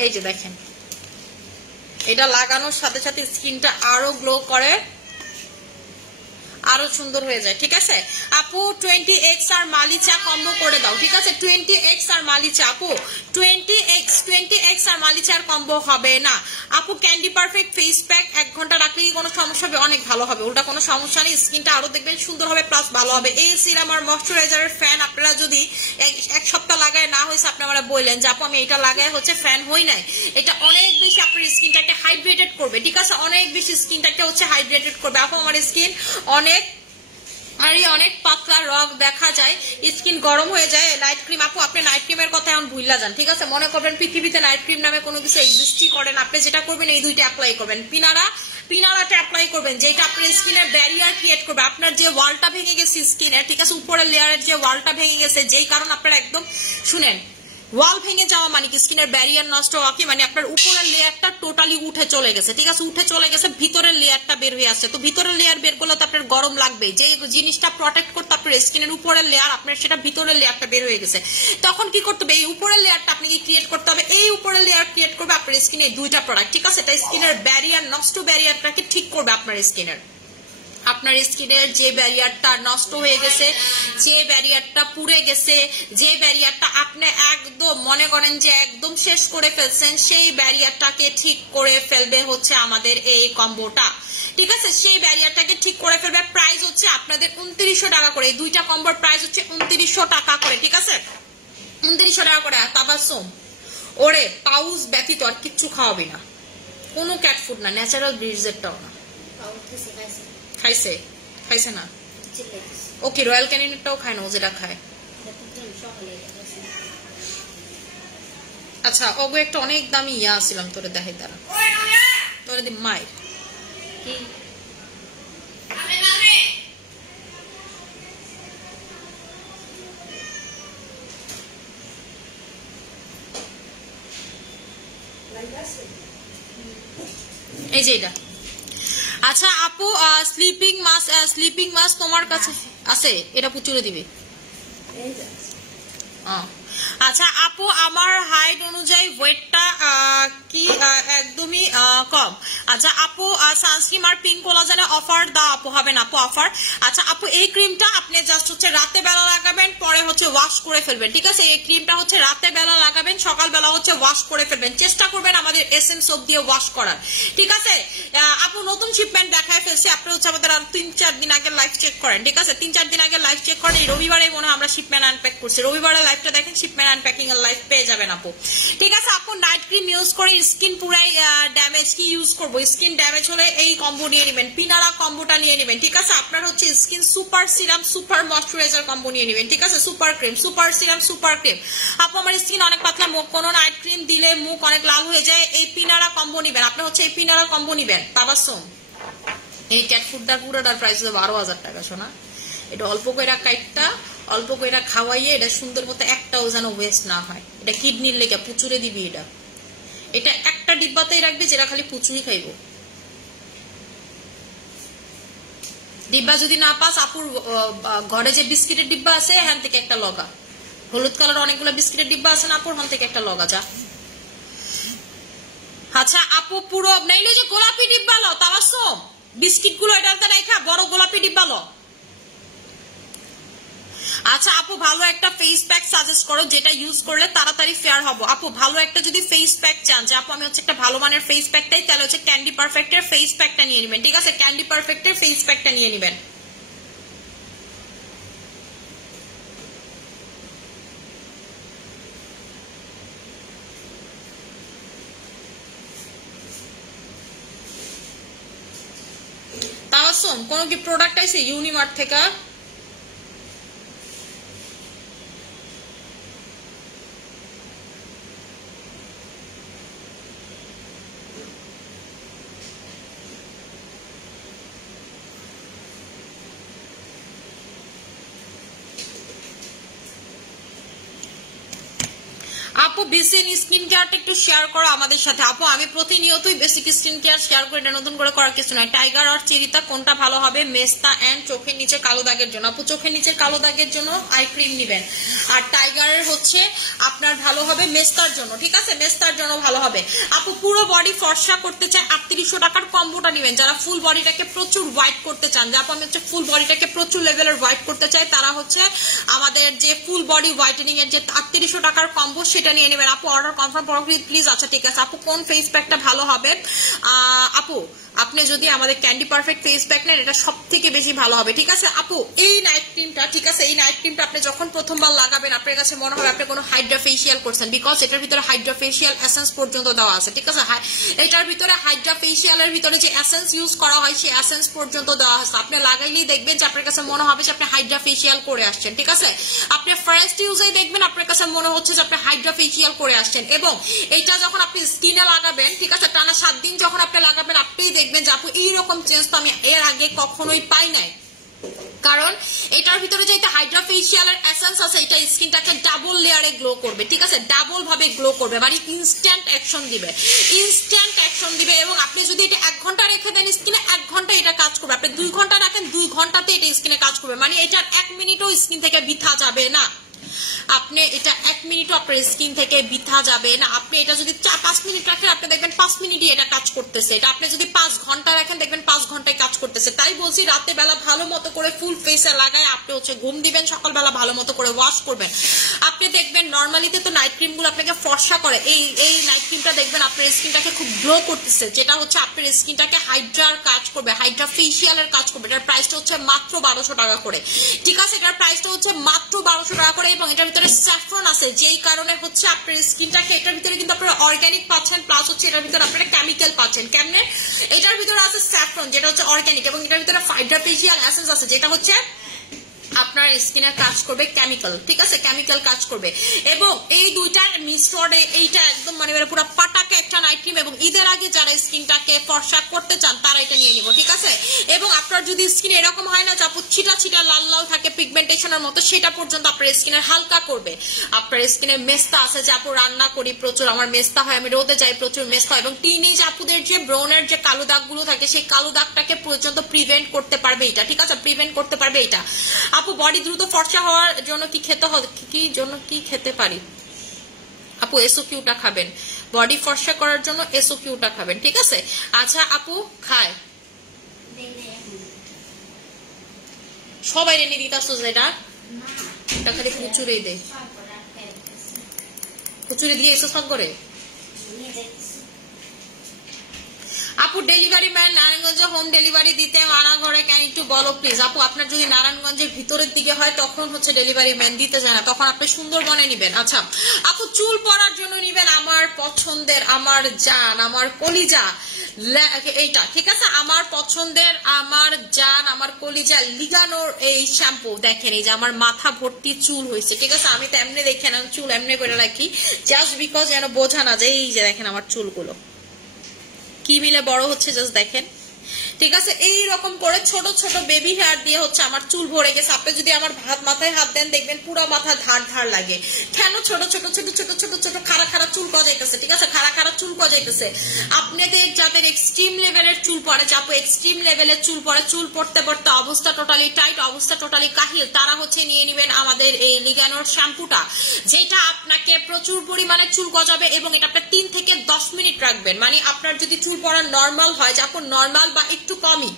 এই যে দেখেন, এটা লাগানোর সাথে সাথে স্কিনটা আরো গ্লো করে, আরো সুন্দর হয়ে যায়, ঠিক আছে? আপু 20x আর মালিচা কম্বো করে দাও, ঠিক আছে? 20x আর মালিচা, আপু 20x আর মালিচার কম্বো হবে না আপু। ক্যান্ডি পারফেক্ট ফেস প্যাক 1 ঘন্টা রাখলে কি কোনো সমস্যা হবে? অনেক ভালো হবে, ওটা কোনো সমস্যা নেই, স্কিনটা আরো দেখবেন সুন্দর হবে প্লাস ভালো হবে। এই সিরাম আর ময়শ্চারাইজারের ফ্যান আপনারা যদি 1 সপ্তাহ লাগায় না হয়েছে, আপনি আমরা বললেন যে আপু আমি এটা লাগায় হচ্ছে ফ্যান হই নাই, এটা অনেক বেশি আপনার স্কিনটাকে হাইড্রেটেড করবে, ঠিক আছে? অনেক বেশি স্কিনটাকে হচ্ছে হাইড্রেটেড করবে। আপু আমার স্কিন অনেক অনেক পাতলা রগ দেখা যায়, স্কিন গরম হয়ে যায়, নাইট ক্রিম, আপু আপনি নাইট ক্রিমের কথা এখন ভুললা যান, ঠিক আছে? মনে করবেন পৃথিবীতে নাইট ক্রিম নামে কোনো কিছু এক্সিস্টই করেন, আপনি যেটা করবেন এই দুইটা অ্যাপ্লাই করবেন, পিনারাটা অ্যাপ্লাই করবেন, যেটা আপনার স্কিনের ব্যারিয়ার ক্রিয়েট করবে, আপনার যে ওয়ালটা ভেঙে গেছে স্কিনের, ঠিক আছে, উপরের লেয়ারের যে ওয়ালটা ভেঙে গেছে, যেই কারণ আপনার একদম শুনেন, ওয়াল ভেঙে যাওয়া মানে কি স্কিনের ব্যারিয়ার নষ্ট হওয়া কি মানে আপনার উপরের লেয়ারটা টোটালি উঠে চলে গেছে, ঠিক আছে? উঠে চলে গেছে, ভিতরের লেয়ারটা বের হয়ে আসছে, তো ভিতরের লেয়ার বের করলে তো আপনার গরম লাগবে, যে জিনিসটা প্রটেক্ট করতে আপনার স্কিনের উপরের লেয়ার, আপনার সেটা ভিতরের লেয়ারটা বের হয়ে গেছে, তখন কি করতে হবে? এই উপরের লেয়ারটা আপনাকে ক্রিয়েট করতে হবে, এই উপরের লেয়ার ক্রিয়েট করবে আপনার স্কিনে দুইটা প্রোডাক্ট, ঠিক আছে? তাই স্কিনের ব্যারিয়ার নষ্ট ব্যারিয়ারটাকে ঠিক করবে আপনার স্কিনের, আপনার স্কিনের যে ব্যারিয়ারটা নষ্ট হয়ে গেছে, যে ব্যারিয়ারটা পুড়ে গেছে, যে ব্যারিয়ারটা আপনি একদম মনে করেন যে একদম শেষ করে ফেলছেন, সেই ব্যারিয়ারটাকে ঠিক করে ফেলবে হচ্ছে আমাদের এই কম্বোটা, ঠিক আছে? সেই ব্যারিয়ারটাকে ঠিক করে ফেলবে। প্রাইস হচ্ছে আপনাদের 2900 টাকা করে, এই দুইটা কম্বোর প্রাইস হচ্ছে 2900 টাকা করে, ঠিক আছে? 2900 টাকা করে। আর তাবাসসুম ওরে পাউজ ব্যতীত আর কিচ্ছু খাওয়াবি না, কোনো ক্যাট ফুড না, ন্যাচারাল ব্রিজেরটাও না। খাইছে না? ওকে রয়্যাল ক্যানিনেরটাও খায় না, ও যেটা খায়। আচ্ছা ওগো একটা অনেক দামি ইয়া ছিলাম তোরে দেখাই, তারা তোরে দি মায়ের এই যে এটা। আচ্ছা আপু স্লিপিং মাস্ক তোমার কাছে আছে, এটা পুচুরে দিবে। আচ্ছা আপু আমার হাইট অনুযায়ী ওয়েটটা কি একদমই কম। আচ্ছা আপু সানস্ক্রিন আর পিঙ্ক কোলাজেনে অফার দাও আপু, হবে না আপু অফার। আচ্ছা আপু এই ক্রিমটা আপনি জাস্ট হচ্ছে রাতে বেলা লাগাবেন, পরে হচ্ছে ওয়াশ করে ফেলবেন, ঠিক আছে। এই ক্রিমটা হচ্ছে রাতে বেলা লাগাবেন, সকাল বেলা হচ্ছে ওয়াশ করে ফেলবেন। চেষ্টা করবেন আমাদের এসএম সোপ দিয়ে ওয়াশ করার, ঠিক আছে। আপু নতুন শিপমেন্ট দেখায় ফেলছি, আপনি হচ্ছে আমাদের আর 3-4 দিন আগে লাইভ চেক করেন, ঠিক আছে। 3-4 দিন আগে লাইভ চেক করেন। এই রবিবারে মনে হয় আমরা শিপমেন্ট আনপ্যাক করছি, রবিবারে লাইভটা দেখেন, শিপমেন্ট আনপ্যাকিং এর লাইভ পেয়ে যাবেন আপু, ঠিক আছে। আপু নাইট ক্রিম ইউজ করে স্কিন পুরাই ড্যামেজ, কি ইউজ করবো? স্কিন ড্যামেজ হলে এই কম্বো নিয়ে নেবেন, পিনারা কম্বোটা নিয়ে নেবেন, ঠিক আছে। আপনার হচ্ছে skin super serum super moisturiser combo নিয়ে নেবেন, ঠিক আছে। Super cream super serum super cream. আপু আমার স্কিন অনেক পাতলা, মুখ কোনো নাইট ক্রিম দিলে মুখ অনেক লাল হয়ে যায়, এই পিনারা কম্বো নিবেন, আপনি হচ্ছে এই পিনারা কম্বো নিবেন। তাবাসসুম এই ক্যাট ফুডটার পুরোটার প্রাইস 12,000 টাকা সোনা। এটা অল্প কইরা কাইটটা অল্প কইরা খাওয়াইয়ে এটা সুন্দর মতো একটাও যেন ওয়েস্ট না হয়। এটা কিডনির লেগে পুচুরে দিবি, এটা একটা ডিব্বাতেই রাখবি যেটা খালি পুচুই খাইব। ডিব্বা যদি না পাস আপুর ঘরে যে বিস্কিটের ডিব্বা আছে এখান থেকে একটা লগা, হলুদ কালার অনেকগুলো বিস্কিটের ডিব্বা আছে না আপুর, ওখান থেকে একটা লগা যা। আচ্ছা আপু পুরো নাইলে যে গোলাপি ডিব্বা লো, তাবাসসুম বিস্কিট গুলো এটাতে রাখা বড় গোলাপি ডিব্বা লো। আচ্ছা আপু ভালো একটা ফেস প্যাক সাজেস্ট করো যেটা ইউজ করলে তাড়াতাড়ি ফেয়ার হবো। আপু ভালো একটা যদি ফেস প্যাক চান যে আপু আমি হচ্ছে একটা ভালো মানের ফেস প্যাকটাই, তাহলে হচ্ছে ক্যান্ডি পারফেক্টের ফেস প্যাকটা নিয়ে নেবেন, ঠিক আছে। ক্যান্ডি পারফেক্টের ফেস প্যাকটা নিয়ে নেবেন। তাবাসসুম কোন কি প্রোডাক্ট আছে ইউনিমার্ট থেকে? আপু বেসিক স্কিন কেয়ারটা একটু শেয়ার করো আমাদের সাথে। আপু আমি প্রতিনিয়তই বেসিক স্কিন কেয়ার শেয়ার করি, এটা নতুন করে করার কিছু নয়। টাইগার আর চেরিতা কোনটা ভালো হবে? মেস্তা এন্ড চোখের নিচে কালো দাগের জন্য। আপু চোখের নিচে কালো দাগের জন্য আই ক্রিম নেবেন, আর টাইগারের হচ্ছে আপনার ভালো হবে মেস্তার জন্য, ঠিক আছে। মেস্তার জন্য ভালো হবে। আপু পুরো বডি ফর্সা করতে চায় 3800 টাকার কম্বোটা নেবেন। যারা ফুল বডিটাকে প্রচুর হোয়াইট করতে চান, যে আপু আমি হচ্ছে ফুল বডিটাকে প্রচুর লেভেলের হোয়াইট করতে চাই, তারা হচ্ছে আমাদের যে ফুল বডি হোয়াইটেনিং এর যে 3800 টাকার কম্বো সেটা নিয়ে নেবেন। আপু অর্ডার কনফার্ম করো প্লিজ। আচ্ছা ঠিক আছে আপু কোন ফেস প্যাকটা ভালো হবে? আপু আপনি যদি আমাদের ক্যান্ডি পারফেক্ট ফেস প্যাক নেন এটা সব থেকে বেশি ভালো হবে, ঠিক আছে। আপু এই নাইট ক্রিমটা, ঠিক আছে, এই নাইট ক্রিমটা আপনি যখন প্রথমবার লাগাবেন আপনার কাছে মনে হবে আপনি কোনো হাইড্রা ফেসিয়াল করছেন, বিকজ এটার ভিতরে হাইড্রা ফেসিয়াল এসেন্স পর্যন্ত দেওয়া আছে, ঠিক আছে। এটার ভিতরে হাইড্রা ফেসিয়ালের ভিতরে যে এসেন্স ইউজ করা হয় সেই এসেন্স পর্যন্ত দেওয়া আছে। আপনি লাগাইলেই দেখবেন যে আপনার কাছে মনে হবে যে আপনি হাইড্রা ফেসিয়াল করে আসছেন, ঠিক আছে। আপনি ফার্স্ট ইউজেই দেখবেন আপনার কাছে মনে হচ্ছে যে আপনি হাইড্রা ফেসিয়াল করে আসছেন, এবং এইটা যখন আপনি স্কিনে লাগাবেন, ঠিক আছে, টানা 7 দিন যখন আপনি লাগাবেন আপনিই দেখবেন যে আপু এইরকম চেঞ্জ তো আমি এর আগে কখনোই পাই নাই। কারণ এটার ভিতরে যেটা হাইড্রা ফেসিয়ালের এসেন্স আছে এটা স্কিনটাকে ডাবল লেয়ারে গ্লো করবে, ঠিক আছে, ডাবল ভাবে গ্লো করবে, মানে ইনস্ট্যান্ট অ্যাকশন দিবে, ইনস্ট্যান্ট অ্যাকশন দিবে। এবং আপনি যদি এটা 1 ঘন্টা রেখে দেন স্কিনে 1 ঘন্টা এটা কাজ করবে, আপনি 2 ঘন্টা রাখেন 2 ঘন্টাতে এটা স্কিনে কাজ করবে, মানে এটার 1 মিনিটও স্কিন থেকে বৃথা যাবে না। আপনি এটা 1 মিনিটও আপনার স্কিন থেকে বৃথা যাবে না। আপনি এটা যদি 5 মিনিট রাখেন আপনি দেখবেন 5 মিনিটই এটা কাজ করতেছে। এটা আপনি যদি 5 ঘন্টা রাখেন দেখবেন 5 ঘন্টায় কাজ করতেছে। তাই বলছি রাতে বেলা ভালো মতো করে ফুল ফেসে লাগায় আপনি হচ্ছে ঘুম দিবেন, সকালবেলা ভালো মতো করে ওয়াশ করবেন। আপনি দেখবেন নর্মালিতে তো নাইট ক্রিম গুলো আপনাকে ফর্সা করে, এই নাইট ক্রিমটা দেখবেন আপনার স্কিনটাকে খুব গ্লো করতেছে, যেটা হচ্ছে আপনার স্কিনটাকে হাইড্রার কাজ করবে, হাইড্রা ফেসিয়ালের কাজ করবে। এটার প্রাইসটা হচ্ছে মাত্র 1200 টাকা করে, ঠিক আছে। এটার প্রাইসটা হচ্ছে মাত্র 1200 টাকা করে, এবং এটার ভিতরে স্যাফরন আছে, যেই কারণে হচ্ছে আপনার স্কিনটাকে এটার ভিতরে কিন্তু আপনারা অর্গানিক পাচ্ছেন, প্লাস হচ্ছে এটার ভিতরে আপনারা কেমিক্যাল পাচ্ছেন। কেমনে? এটার ভিতরে আছে স্যাফরন যেটা হচ্ছে অর্গানিক, এবং এটার ভিতরে হাইড্রা ফেসিয়াল এসেন্স আছে যেটা হচ্ছে আপনার স্কিনে কাজ করবে কেমিক্যাল, ঠিক আছে, কেমিক্যাল কাজ করবে। এবং এই দুইটার মিশ্রণে এইটা একদম মানে পুরো পাটাকে একটা নাইট ক্রিম। এবং ঈদের আগে যারা স্কিনটাকে ফর্সা করতে চান তারা এটা নিয়ে নিব, ঠিক আছে। এবং আপনার যদি স্কিন এরকম হয় না আপু ছিটা ছিটা লাল লাল থাকে পিগমেন্টেশনের মতো, সেটা পর্যন্ত আপনার স্কিনের হালকা করবে। আপনার স্কিনের মেস্তা আছে যে আপু রান্না করি প্রচুর, আমার মেস্তা হয়, আমি রোদে যাই প্রচুর মেস্তা হয়, এবং টিনেজ আপুদের যে ব্রনের যে কালো দাগগুলো থাকে সেই কালো দাগটাকে পর্যন্ত প্রিভেন্ট করতে পারবে এটা, ঠিক আছে, প্রিভেন্ট করতে পারবে এটা। আপু বডি দ্রুত ফর্সা হওয়ার জন্য কি খেতে হবে, কি জন্য কি খেতে পারি আপু? এসওকিউটা খাবেন, বডি ফর্সা করার জন্য এসওকিউটা খাবেন, ঠিক আছে। আচ্ছা আপু খায় সবাই এনে দিতাছো যেটা এটা খালি কুচুরেই দেয়, কুচুরে দিয়ে এসে সব করে। আপু ডেলিভারি ম্যান নারায়ণগঞ্জে হোম ডেলিভারি দিতে মানা করে কেন একটু বলো প্লিজ। আপু আপনার যদি নারায়ণগঞ্জের ভিতরের দিকে হয় তখন হচ্ছে ডেলিভারি ম্যান দিতে যায় না, তখন আপনি সুন্দরবনে নিবেন। আচ্ছা আপু চুল পড়ার জন্য নিবেন আমার পছন্দের, আমার জান, আমার কলিজা এইটা, ঠিক আছে, আমার পছন্দের, আমার জান, আমার কলিজা লিগানোর এই শ্যাম্পু। দেখেন এই যে আমার মাথা ভর্তি চুল হয়েছে, ঠিক আছে, আমি তো এমনি দেখেন আমি চুল এমনি করে রাখি জাস্ট বিকজ যেন বোঝা না যায়। এই যে দেখেন আমার চুলগুলো কি মিলে বড় হচ্ছে জাস্ট দেখেন, ঠিক আছে। এই রকম করে ছোট ছোট বেবি হেয়ার দিয়ে হচ্ছে আমার চুল ভরে গেছে। আপনি যদি আমার মাথায় হাত দেন দেখবেন পুরো মাথা ধার ধার লাগে। কেন? ছোট ছোট ছোট ছোট ছোট ছোট খাড়া খাড়া চুল গজাইতেছে, ঠিক আছে, খাড়া খাড়া চুল গজাইতেছে। আপনাদের যাদের এক্সট্রিম লেভেলের চুল পড়ে, যাপু এক্সট্রিম লেভেলের চুল পড়ে, চুল পড়তে পড়তে অবস্থা টোটালি টাইট, অবস্থা টোটালি কাহিল, তারা হচ্ছে নিয়ে নেবেন আমাদের এই লিগানোর শ্যাম্পুটা, যেটা আপনাকে প্রচুর পরিমাণে চুল গজাবে। এবং এটা আপনি 3 থেকে 10 মিনিট রাখবেন। মানে আপনার যদি চুল পড়া নর্মাল হয়, যাপু নর্মাল বা একটু কমই,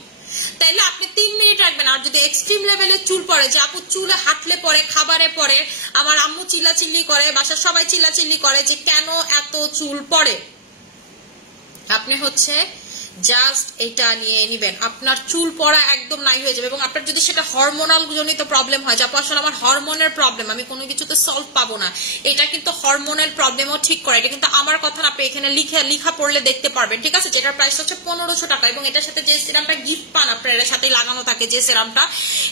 তাইলে আপনি 3 মিনিট রাখবেন। আর যদি এক্সট্রিম লেভেলের চুল পড়ে, যে আপু চুলে হাঁটলে পরে, খাবারে পরে, আমার আম্মু চিল্লাচিল্লি করে, বাসার সবাই চিল্লাচিল্লি করে যে কেন এত চুল পড়ে, আপনি হচ্ছে জাস্ট এটা নিয়ে নিবেন, আপনার চুল পড়া একদম নাই হয়ে যাবে। এবং আপনার যদি সেটা হরমোনাল জনিত প্রবলেম হয়, যাপু আসলে আমার হরমোনের প্রবলেম, আমি কোনো কিছুতে সলভ পাবো না, এটা কিন্তু হরমোনাল প্রবলেমও ঠিক করে। এটা কিন্তু আমার কথা না, আপনি এখানে লিখা পড়লে দেখতে পারবেন, ঠিক আছে। যেটার প্রাইস হচ্ছে 1500 টাকা। এবং এটার সাথে যে সিরামটা গিফট পান আপনার, এর সাথে লাগানো থাকে যে সিরামটা,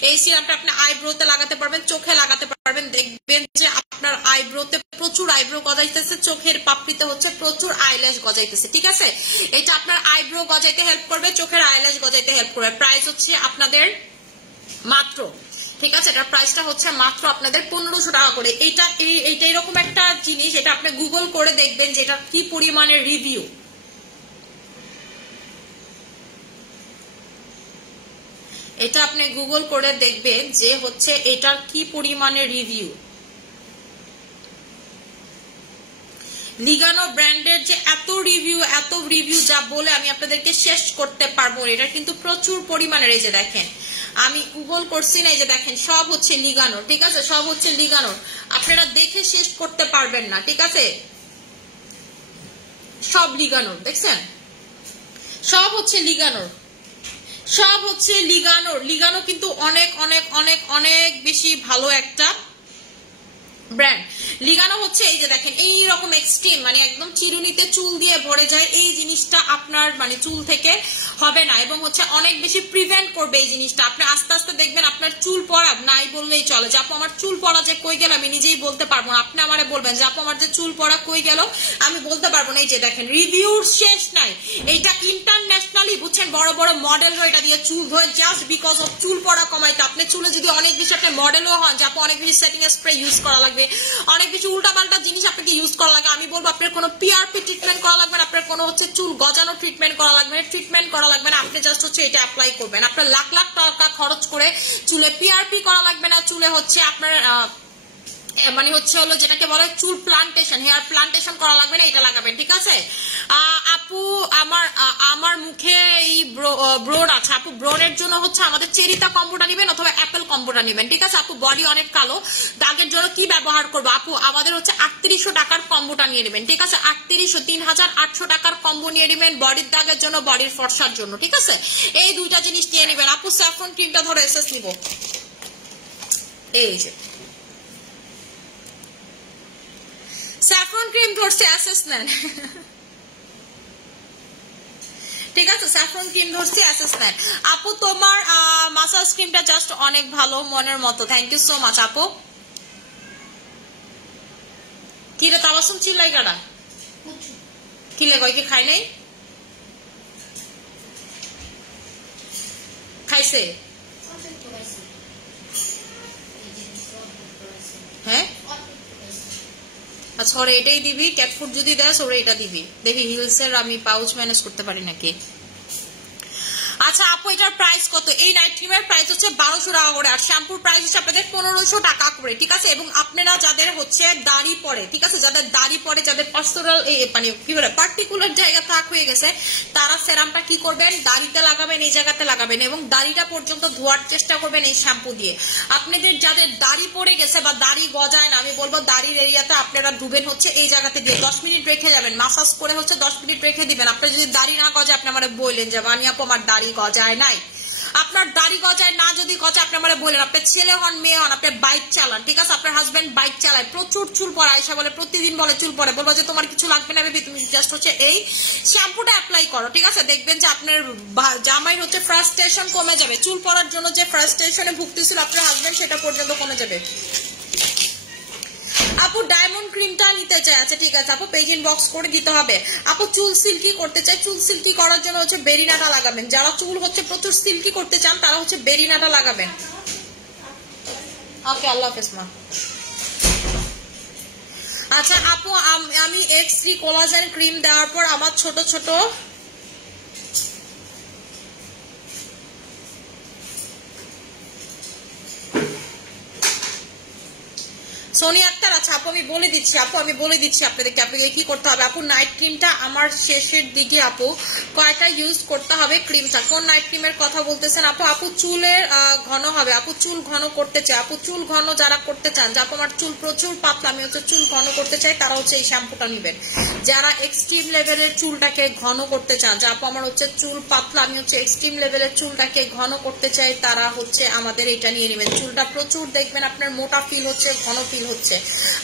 এই সিরামটা আপনি আইব্রোতে লাগাতে পারবেন, চোখে লাগাতে পারবেন। দেখবেন যে আপনার আইব্রোতে প্রচুর আইব্রো গজাইতেছে, চোখের পাপড়িতে হচ্ছে প্রচুর আইল্যাশ গজাইতেছে, ঠিক আছে। এটা আপনার আইব্রো গজাইতে হেল্প করবে, চোখের আইল্যাশ গজাইতে হেল্প করবে। প্রাইস হচ্ছে আপনাদের মাত্র, ঠিক আছে, এটার প্রাইসটা হচ্ছে মাত্র আপনাদের 1500 টাকা করে। এইটা এরকম একটা জিনিস, এটা আপনি গুগল করে দেখবেন যে এটা কি পরিমাণের রিভিউ। এটা আপনি গুগল করে দেখবেন যে হচ্ছে এটার কি পরিমাণের রিভিউ। লিগানো ব্র্যান্ডের যে এত রিভিউ যা বলে আমি আপনাদেরকে শেষ করতে পারবো। এটা কিন্তু প্রচুর পরিমাণের, এই যে দেখেন আমি গুগল করছি না, এই যে দেখেন সব হচ্ছে লিগানোর, ঠিক আছে, সব হচ্ছে লিগানোর, আপনারা দেখে শেষ করতে পারবেন না, ঠিক আছে, সব লিগানোর, দেখছেন সব হচ্ছে লিগানোর, সব হচ্ছে লিগানোর। লিগানো কিন্তু অনেক অনেক অনেক অনেক বেশি ভালো একটা ব্র্যান্ড। লিগানো হচ্ছে এই যে দেখেন এইরকম এক্সট্রিম, মানে একদম চিরুনিতে চুল দিয়ে ভরে যায়, এই জিনিসটা আপনার মানে চুল থেকে হবে না। এবং হচ্ছে অনেক বেশি প্রিভেন্ট করবে এই জিনিসটা। আপনি আস্তে আস্তে দেখবেন আপনার চুল পড়া নাই বললেই চলে, যে আপু আমার চুল পড়া যে কই গেল আমি নিজেই বলতে পারবো না। আপনি আমারে বলবেন যে আপু আমার যে চুল পড়া কই গেল, আমি বলতে পারবো না। এই যে দেখেন রিভিউর শেষ নাই। এইটা ইন্টারন্যাশনালি বুঝছেন বড় বড় মডেলরা এটা দিয়ে চুল ধরে জাস্ট বিকজ অফ চুল পড়া কমাইতে। আপনি চুলে যদি অনেক বেশি আপনি মডেলও হন যে আপু অনেক বেশি সেটিং স্প্রে ইউজ করা লাগবে, অনেক বেশি উল্টাপাল্টা জিনিস আপনাকে ইউজ করা লাগে, আমি বলবো আপনার কোনো পিআরপি ট্রিটমেন্ট করা লাগবে না, আপনার কোনো হচ্ছে চুল গজানো ট্রিটমেন্ট করা লাগবে না, ট্রিটমেন্ট করা লাগবে না। আপনি জাস্ট হচ্ছে এটা অ্যাপ্লাই করবেন। আপনার লাখ লাখ টাকা খরচ করে চুলে পিআরপি করা লাগবে না, চুলে হচ্ছে আপনার মানে হচ্ছে হলো যেটাকে বলে চুল প্লান্টেশন, হেয়ার প্লান্টেশন করা লাগবে না, এটা লাগাবেন, ঠিক আছে। আপু আমার মুখে এই ব্রোন আছে, আপু ব্রোনের জন্য হচ্ছে আমাদের চেরিতা কম্বোটা নেবেন অথবা অ্যাপেল কম্বোটা নেবেন, ঠিক আছে। আপু বডি অনেক কালো, দাগের জন্য কি ব্যবহার করবো আপু, আমাদের হচ্ছে 3800 টাকার কম্বোটা নিয়ে নেবেন, ঠিক আছে। 3800 টাকার কম্বো নিয়ে নেবেন বডির দাগের জন্য, বডির ফর্সার জন্য, ঠিক আছে। এই দুইটা জিনিস নিয়ে নেবেন। আপু স্যাফরন ক্রিমটা ধরো এসএস নিব, এই যে স্যাফরন ক্রিম ধরছে এসএস নেন, ঠিক আছে, স্যাফরন ক্রিম ধরছি, অ্যাসেস নেন। আপু তোমার মাসাজ ক্রিমটা জাস্ট অনেক ভালো, মনের মতো। থ্যাংক ইউ সো মাচ আপু। কি রে তাবাসুম চিল্লাই কাটা কি লে কয় কি খাই নাই? খাইছে? হ্যাঁ আচ্ছা, ওরা এটাই দিবি। ক্যাট ফুড যদি দেয় ওরা এটা দিবি। দেখি হিলসের আমি পাউচ ম্যানেজ করতে পারি নাকি। আচ্ছা আপু এটার প্রাইস কত? এই নাইট ক্রিমের প্রাইস হচ্ছে 1200 টাকা করে, আর শ্যাম্পুর প্রাইস হচ্ছে আপনাদের 1500 টাকা করে। ঠিক আছে, এবং আপনারা যাদের হচ্ছে দাড়ি পড়ে, ঠিক আছে, যাদের দাড়ি পড়ে, যাদের পার্সোনাল মানে কি বলে পার্টিকুলার জায়গা থাক হয়ে গেছে, তারা সেরামটা কি করবেন, দাড়িতে লাগাবেন, এই জায়গাতে লাগাবেন এবং দাড়িটা পর্যন্ত ধোয়ার চেষ্টা করবেন এই শ্যাম্পু দিয়ে। আপনাদের যাদের দাড়ি পড়ে গেছে বা দাড়ি গজায় না, আমি বলবো দাড়ির এরিয়াতে আপনারা ধুবেন হচ্ছে এই জায়গাতে দিয়ে 10 মিনিট রেখে যাবেন, মাসাজ করে হচ্ছে 10 মিনিট রেখে দিবেন। আপনার যদি দাড়ি না গজায় আপনি আমার বললেন যে মানি আপু আমার দাড়ি গজায় নাই। আপনার দাড়ি গজায় না, যদি গজায় আপনি আমার বলেন, আপনার ছেলে হন মেয়ে হন, আপনি বাইক চালান, ঠিক আছে, আপনার হাজবেন্ড বাইক চালায়, প্রচুর চুল পড়ে, আয়সা বলে প্রতিদিন বলে চুল পড়ে, বলবো যে তোমার কিছু লাগবে না বেবি, তুমি জাস্ট হচ্ছে এই শ্যাম্পুটা অ্যাপ্লাই করো। ঠিক আছে, দেখবেন যে আপনার জামাই হচ্ছে ফ্রাস্ট্রেশন কমে যাবে, চুল পড়ার জন্য যে ফ্রাস্ট্রেশনে ভুগতেছিল আপনার হাজবেন্ড সেটা পর্যন্ত কমে যাবে। আপু ডায়মন্ড ক্রিমটা নিতে চাই। আচ্ছা ঠিক আছে আপু, পেজ ইনবক্স করে দিতে হবে। আপু চুল সিল্কি করতে চাই, চুল সিল্কি করার জন্য হচ্ছে বেরিনাটা লাগাবেন। যারা চুল হচ্ছে প্রচুর সিল্কি করতে চান তারা হচ্ছে বেরিনাটা লাগাবেন। ওকে, আল্লাহ হাফেজ মা। আচ্ছা আপু আমি X3 কোলাজেন ক্রিম দেওয়ার পর আমার ছোট ছোট সোনি আক্তার। আচ্ছা আপু আমি বলে দিচ্ছি, আপনাদেরকে আপনাকে কি করতে হবে। আপু নাইট ক্রিমটা আমার শেষের দিকে আপু কয়টা ইউজ করতে হবে ক্রিমটা, কোন নাইট ক্রিমের কথা বলতেছেন আপু? আপু চুলের ঘন হবে, আপু চুল ঘন করতে চাই, আপু চুল ঘন যারা করতে চান, যে আপু আমার চুল প্রচুর পাতলা, আমি হচ্ছে চুল ঘন করতে চাই, তারা হচ্ছে এই শ্যাম্পুটা নেবেন। যারা এক্সট্রিম লেভেলের চুলটাকে ঘন করতে চান, যে আপু আমার হচ্ছে চুল পাতলা, আমি হচ্ছে এক্সট্রিম লেভেলের চুলটাকে ঘন করতে চাই, তারা হচ্ছে আমাদের এটা নিয়ে নেবেন। চুলটা প্রচুর দেখবেন আপনার মোটা ফিল হচ্ছে, ঘন ফিল হচ্ছে।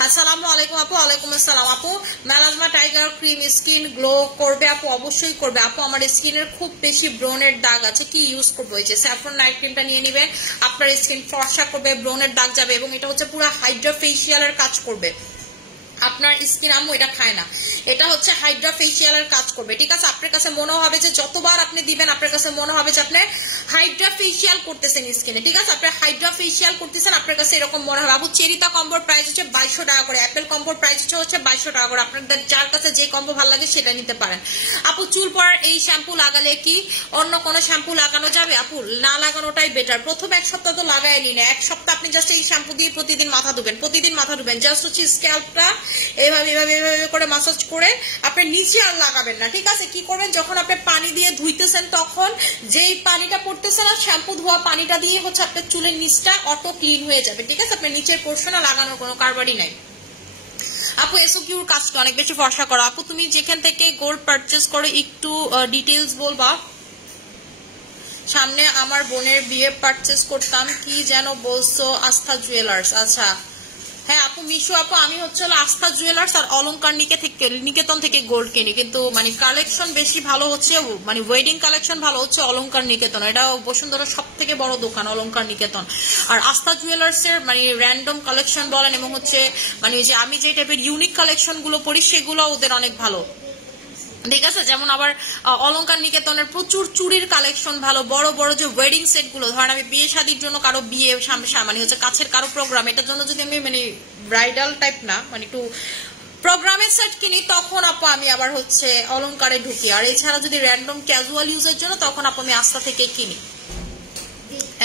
আসসালামু আলাইকুম আপু। ওয়ালাইকুম আসসালাম আপু। Melasma tiger cream skin glow করবে আপু? অবশ্যই করবে আপু। আমার স্কিনের খুব বেশি ব্রনের দাগ আছে, কি ইউজ করবো? এই যে স্যাফরন নাইট ক্রিমটা নিয়ে নেবেন, আপনার স্কিন ফর্সা করবে, ব্রনের দাগ যাবে এবং এটা হচ্ছে পুরো হাইড্রা ফেসিয়ালের কাজ করবে। আপনার স্কিন আম্মু এটা খায় না, এটা হচ্ছে হাইড্রা ফেসিয়ালের কাজ করবে। ঠিক আছে, আপনার কাছে মনে হবে যে যতবার আপনি দিবেন আপনার কাছে মনে হবে যে আপনি হাইড্রা ফেসিয়াল করতেছেন স্কিনে। ঠিক আছে, আপনি হাইড্রা ফেসিয়াল করতেছেন, আপনার কাছে এরকম মনে হবে। আপু চেরিতা কম্বোর প্রাইস হচ্ছে 2200 টাকা করে, অ্যাপেল কম্বোর প্রাইস হচ্ছে 2200 টাকা করে। আপনাদের যার কাছে যে কম্বো ভালো লাগে সেটা নিতে পারেন। আপু চুল পড়ার এই শ্যাম্পু লাগালে কি অন্য কোনো শ্যাম্পু লাগানো যাবে? আপু না লাগানোটাই বেটার। প্রথম এক সপ্তাহ তো লাগাই নি না, এক সপ্তাহ আপনি জাস্ট এই শ্যাম্পু দিয়ে প্রতিদিন মাথা ধুবেন, জাস্ট হচ্ছে স্ক্যাল্পটা এভাবে এভাবে এভাবে করে মাসাজ করে আপনি নিচে আর লাগাবেন না। ঠিক আছে, কি করবেন, যখন আপনি পানি দিয়ে ধুইতেছেন তখন যেই পানিটা পড়তেছে না, শ্যাম্পু ধোয়া পানিটা দিয়ে হচ্ছে আপনার চুলের নিচটা অটো ক্লিন হয়ে যাবে। ঠিক আছে, আপনার নিচের পোর্শনে লাগানোর কোনো কারবারই নাই। আপু এসওকিউর কাজটা অনেক বেশি ফর্সা করো। আপু তুমি যেখান থেকে গোল্ড পারচেজ করো একটু ডিটেইলস বলবা। সামনে আমার বোনের বিয়ে পারচেজ করতাম, কি যেন বলছো? আস্থা জুয়েলার্স। আচ্ছা হ্যাঁ আপু মিশু আপু, আমি হচ্ছে আস্থা জুয়েলার্স আর অলংকার নিকেতন থেকে গোল্ড কিনি, কিন্তু মানে কালেকশন বেশি ভালো হচ্ছে, মানে ওয়েডিং কালেকশন ভালো হচ্ছে অলংকার নিকেতন। এটা বসুন্ধরা সব থেকে বড় দোকান অলংকার নিকেতন। আর আস্থা জুয়েলার্স এর মানে র্যান্ডম কালেকশন বলেন এবং হচ্ছে মানে যে আমি যে টাইপের ইউনিক কালেকশন গুলো পড়ি সেগুলো ওদের অনেক ভালো। ঠিক আছে, যেমন আবার অলংকার নিকেতনের প্রচুর চুড়ির কালেকশন ভালো, বড় বড় যে ওয়েডিং সেট গুলো, ধরেন আমি বিয়ে শাদীর জন্য কারো বিয়ে মানে হচ্ছে কাছের কারো প্রোগ্রাম, এটার জন্য যদি আমি মানে ব্রাইডাল টাইপ না মানে একটু প্রোগ্রামের সেট কিনি তখন আপু আমি আবার হচ্ছে অলংকারে ঢুকি। আর এছাড়া যদি র্যান্ডম ক্যাজুয়াল ইউজের জন্য তখন আপু আমি আস্থা থেকে কিনি।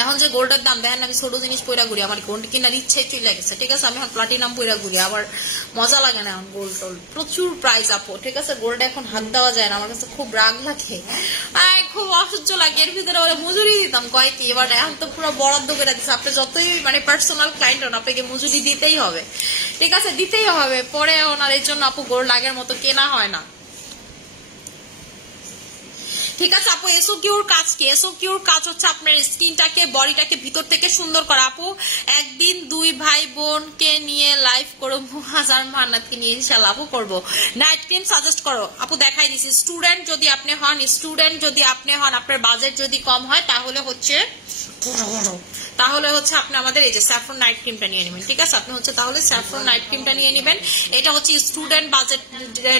এখন যে গোল্ডের দাম দেখেন, আমি ছোট জিনিস পয়রা ঘুরি, আমার গোল্ড কেনার ইচ্ছাই চলে গেছে। ঠিক আছে, আমি এখন প্লাটিনাম পয়রা ঘুরি, আবার মজা লাগে না এখন গোল্ড টোল্ড, প্রচুর প্রাইস আপু। ঠিক আছে, গোল্ডে এখন হাত দেওয়া যায় না, আমার কাছে খুব রাগ লাগে, খুব অসহ্য লাগে। এর ভিতরে ওরা মজুরি দিতাম কয়েকটি, এবার এখন তো পুরো বরাদ্দ করে দিচ্ছে। আপনি যতই মানে পার্সোনাল ক্লায়েন্ট হন আপনাকে মজুরি দিতেই হবে। ঠিক আছে, দিতেই হবে, পরে ওনার এই জন্য আপু গোল্ড আগের মতো কেনা হয় না। ঠিক আছে আপু, এসো কিউর কাজ কি? এসো কিউর কাজ হচ্ছে আপনার স্কিনটাকে বডিটাকে ভিতর থেকে সুন্দর করা। আপু একদিন 2 ভাই বোনকে নিয়ে লাইভ করবো, হাজার মান্নাতকে নিয়ে ইনশাআল্লাহ আপু করবো। নাইট ক্রিম সাজেস্ট করো আপু, দেখাই দিছি। স্টুডেন্ট যদি আপনি হন, আপনার বাজেট যদি কম হয় তাহলে হচ্ছে আপনি আমাদের এই যে স্যাফরন নাইট ক্রিমটা নিয়ে নেবেন। ঠিক আছে, আপনি হচ্ছে তাহলে স্যাফরন নাইট ক্রিমটা নিয়ে নেবেন। এটা হচ্ছে স্টুডেন্ট বাজেট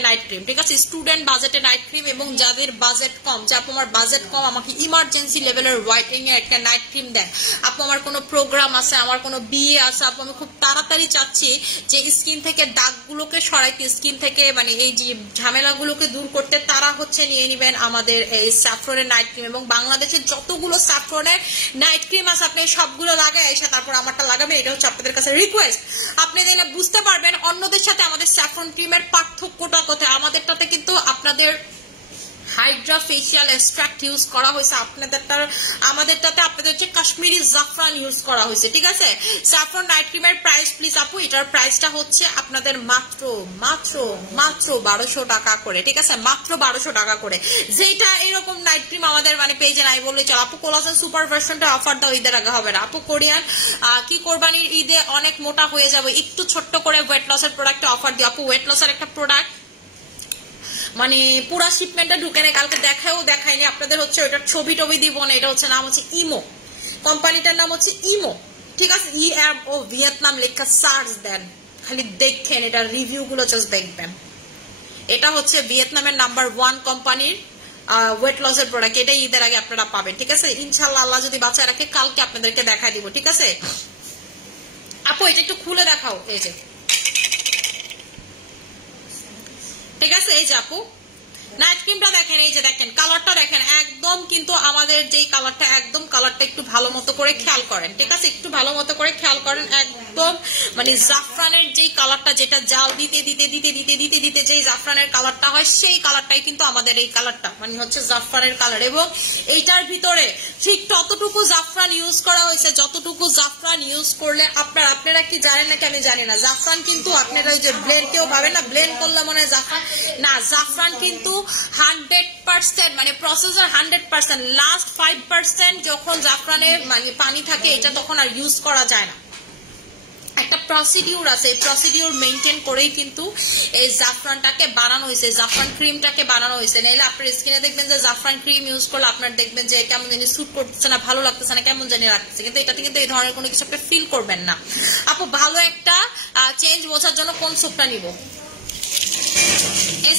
নাইট ক্রিম। ঠিক আছে, স্টুডেন্ট বাজেটে নাইট ক্রিম, এবং যাদের বাজেট কম, যে আপু আমার বাজেট কম, আমাকে ইমার্জেন্সি লেভেলের হোয়াইটেনিং এর একটা নাইট ক্রিম দেন, আপু আমার কোনো প্রোগ্রাম আছে, আমার কোনো বিয়ে আছে, আপু আমি খুব তাড়াতাড়ি চাচ্ছি যে স্কিন থেকে দাগগুলোকে সরাইতে, স্কিন থেকে মানে এই যে ঝামেলাগুলোকে দূর করতে, তারা হচ্ছে নিয়ে নেবেন আমাদের এই স্যাফরনের নাইট ক্রিম। এবং বাংলাদেশের যতগুলো স্যাফরনের নাইট ক্রিম আছে আপনি সবগুলো লাগাই এসে তারপর আমারটা লাগাবেন। এটা হচ্ছে আপনাদের কাছে রিকোয়েস্ট। আপনি দিলে বুঝতে পারবেন অন্যদের সাথে আমাদের স্যাফরন ক্রিমের পার্থক্যটা কোথায়। আমাদেরটাতে কিন্তু আপনাদের হাইড্রা ফেশিয়াল এক্সট্রাক্ট ইউজ করা হয়েছে, আমাদেরটাতে আপনাদের হচ্ছে কাশ্মীরি জাফরান ইউজ করা হয়েছে। ঠিক আছে, স্যাফরন নাইট ক্রিমের প্রাইস প্লিজ আপু, এটার প্রাইসটা হচ্ছে আপনাদের মাত্র 1200 টাকা করে। ঠিক আছে, মাত্র 1200 টাকা করে। যেটা এরকম নাইট ক্রিম আমাদের মানে পেজে নাই বললে চল। আপু কোলাজেন সুপার ভার্সনটা অফার দাও, ঈদের আগে হবে না আপু। কোরিয়ান কি কোরবানির ঈদে অনেক মোটা হয়ে যাবে, একটু ছোট্ট করে ওয়েট লসের প্রোডাক্টে অফার দিও আপু। ওয়েট লসের একটা প্রোডাক্ট মানে পুরা শিপমেন্টটা ঢুকে নেই, কালকে দেখায়নি আপনাদের, হচ্ছে ওইটার ছবি টবি দিব না। এটা হচ্ছে নাম হচ্ছে ইমো, কোম্পানিটার নাম হচ্ছে ইমো। ঠিক আছে, ও ভিয়েতনাম লেখা, সার্চ দেন, খালি দেখেন এটার রিভিউ গুলো জাস্ট দেখবেন। এটা হচ্ছে ভিয়েতনামের নাম্বার 1 কোম্পানির ওয়েট লসের প্রোডাক্ট। এটা ঈদের আগে আপনারা পাবেন। ঠিক আছে, ইনশাল্লাহ আল্লাহ যদি বাঁচায় রাখে কালকে আপনাদেরকে দেখাই দিব। ঠিক আছে আপু, এটা একটু খুলে দেখাও। এই যে ঠিক আছে, এই যে আপু নাইট ক্রিমটা দেখেন, এই যে দেখেন কালারটা দেখেন, একদম কিন্তু আমাদের যেই কালারটা, একদম কালারটা একটু ভালো মতো করে খেয়াল করেন। ঠিক আছে, একটু ভালো মতো করে খেয়াল করেন, একদম মানে জাফরানের যেই কালারটা, যেটা জাল দিতে দিতে দিতে দিতে দিতে দিতে যেই জাফরানের কালারটা হয়, সেই কালারটাই কিন্তু আমাদের এই কালারটা, মানে হচ্ছে জাফরানের কালার। এবং এইটার ভিতরে ঠিক ততটুকু জাফরান ইউজ করা হয়েছে যতটুকু জাফরান ইউজ করলে আপনারা কি জানেন নাকি আমি জানি না, জাফরান কিন্তু আপনারা ওই যে ব্লেন্ড, কেউ ভাবেন না ব্লেন্ড করলে মনে হয় জাফরান, না, জাফরান কিন্তু 100% মানে প্রসেসর 100%, লাস্ট 5% যখন জাফরানের মানে পানি থাকে এটা তখন আর ইউজ করা যায় না। একটা প্রসিডিউর আছে, এই প্রসিডিউর মেইনটেইন করেই কিন্তু এই জাফরানটাকে বানানো হয়েছে, জাফরান ক্রিমটাকে বানানো হয়েছে। নাইলে আপনার স্কিনে দেখবেন যে জাফরান ক্রিম ইউজ করলে আপনার দেখবেন যে কেমন জানি স্যুট করতেছে না, ভালো লাগতেছে না, কেমন জানি লাগতেছে, কিন্তু এটাতে কিন্তু এই ধরনের কোনো কিছু আপনি ফিল করবেন না। আপু ভালো একটা চেঞ্জ বোঝার জন্য কোন সোপটা নিব?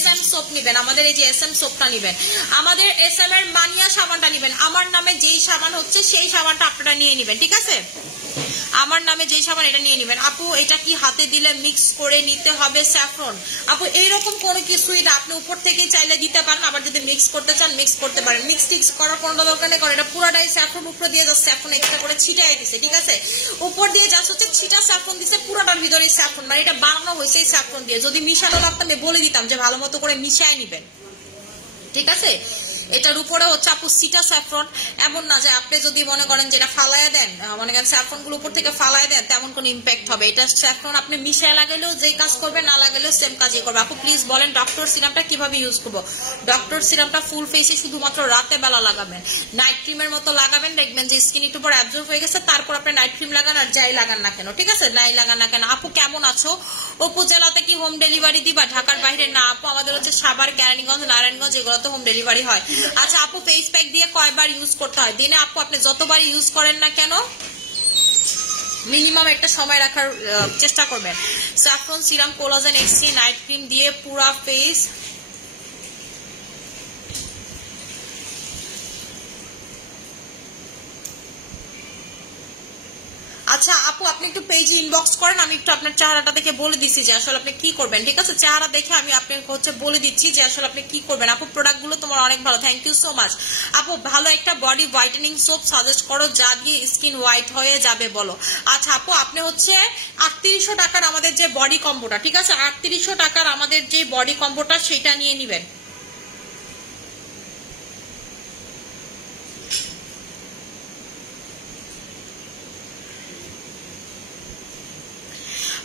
SM সোপ নিবেন, আমাদের এই যে SM সোপটা নিবেন, আমাদের SM এর মানিয়া সাবানটা নিবেন। আমার নামে যেই সাবান হচ্ছে সেই সাবানটা আপনারা নিয়ে নিবেন। ঠিক আছে, আমার নামে যেই সাবান এটা নিয়ে নিবেন। আপু এটা কি হাতে দিলে মিক্স করে নিতে হবে স্যাফরন? আপু এইরকম কোনো কিছুই না, আপনি উপর থেকে চাইলে দিতে পারেন, আবার যদি মিক্স করতে চান মিক্স করতে পারেন। মিক্স টিক্স করার কোনো দরকার নেই, কারণ এটা পুরোটাই স্যাফরন উপরে দিয়ে যাচ্ছে, স্যাফরন এক্সট্রা করে ছিটাই দিছে। ঠিক আছে, উপর দিয়ে যাচ্ছে হচ্ছে ছিটা স্যাফরন দিছে, পুরোটার ভিতরে স্যাফরন, মানে এটা বানানো হয়েছে এই স্যাফরন দিয়ে। যদি মিশানো লাগতো আমি বলে দিতাম যে ভালো মতো করে মিশাই নিবেন। ঠিক আছে, এটার উপরে হচ্ছে আপু সিটা স্যাফরন। এমন না যে আপনি যদি মনে করেন যেটা ফালাইয়া দেন, মনে করেন স্যাফরন গুলো উপর থেকে ফালাইয়া দেন, তেমন কোনো ইম্প্যাক্ট হবে। এটা স্যাফরন আপনি মিশিয়ে লাগাইলেও যেই কাজ করবে, না লাগাইলেও সেম কাজই করবে। আপু প্লিজ বলেন ডক্টর সিরামটা কিভাবে ইউজ করবো? ডক্টর সিরামটা ফুল ফেসে শুধুমাত্র রাতে বেলা লাগাবেন, নাইট ক্রিমের মতো লাগাবেন, দেখবেন যে স্কিন একটু পর অ্যাবজর্ব হয়ে গেছে, তারপর আপনি নাইট ক্রিম লাগান আর যাই লাগান না কেন। ঠিক আছে, নাই লাগান না কেন। আপু কেমন আছো? উপজেলাতে কি হোম ডেলিভারি দিবা? ঢাকার বাইরে না আপু, আমাদের হচ্ছে সাভার, কেরানীগঞ্জ, নারায়ণগঞ্জ, এগুলোতে হোম ডেলিভারি হয়। আচ্ছা আপু ফেস প্যাক দিয়ে কয়বার ইউজ করতে হয় দিনে? আপু আপনি যতবার ইউজ করেন না কেন মিনিমাম একটা সময় রাখার চেষ্টা করবেন। স্যাফরন সিরাম কোলাজেন এক্সি নাইট ক্রিম দিয়ে পুরা ফেস আচ্ছা আপু আপনি একটু পেজে ইনবক্স করেন, আমি একটু আপনার চেহারাটা দেখে বলে দিচ্ছি যে আসলে আপনি কি করবেন। ঠিক আছে, চেহারা দেখে আমি আপনাকে হচ্ছে বলে দিচ্ছি যে আসলে আপনি কি করবেন। আপু প্রোডাক্টগুলো তোমার অনেক ভালো, থ্যাংক ইউ সো মাচ। আপু ভালো একটা বডি হোয়াইটেনিং সোপ সাজেস্ট করো যা দিয়ে স্কিন হোয়াইট হয়ে যাবে বলো। আচ্ছা আপু আপনি হচ্ছে 3800 টাকার আমাদের যে বডি কম্বোটা, ঠিক আছে 3800 টাকার আমাদের যে বডি কম্বোটা সেটা নিয়ে নিবেন।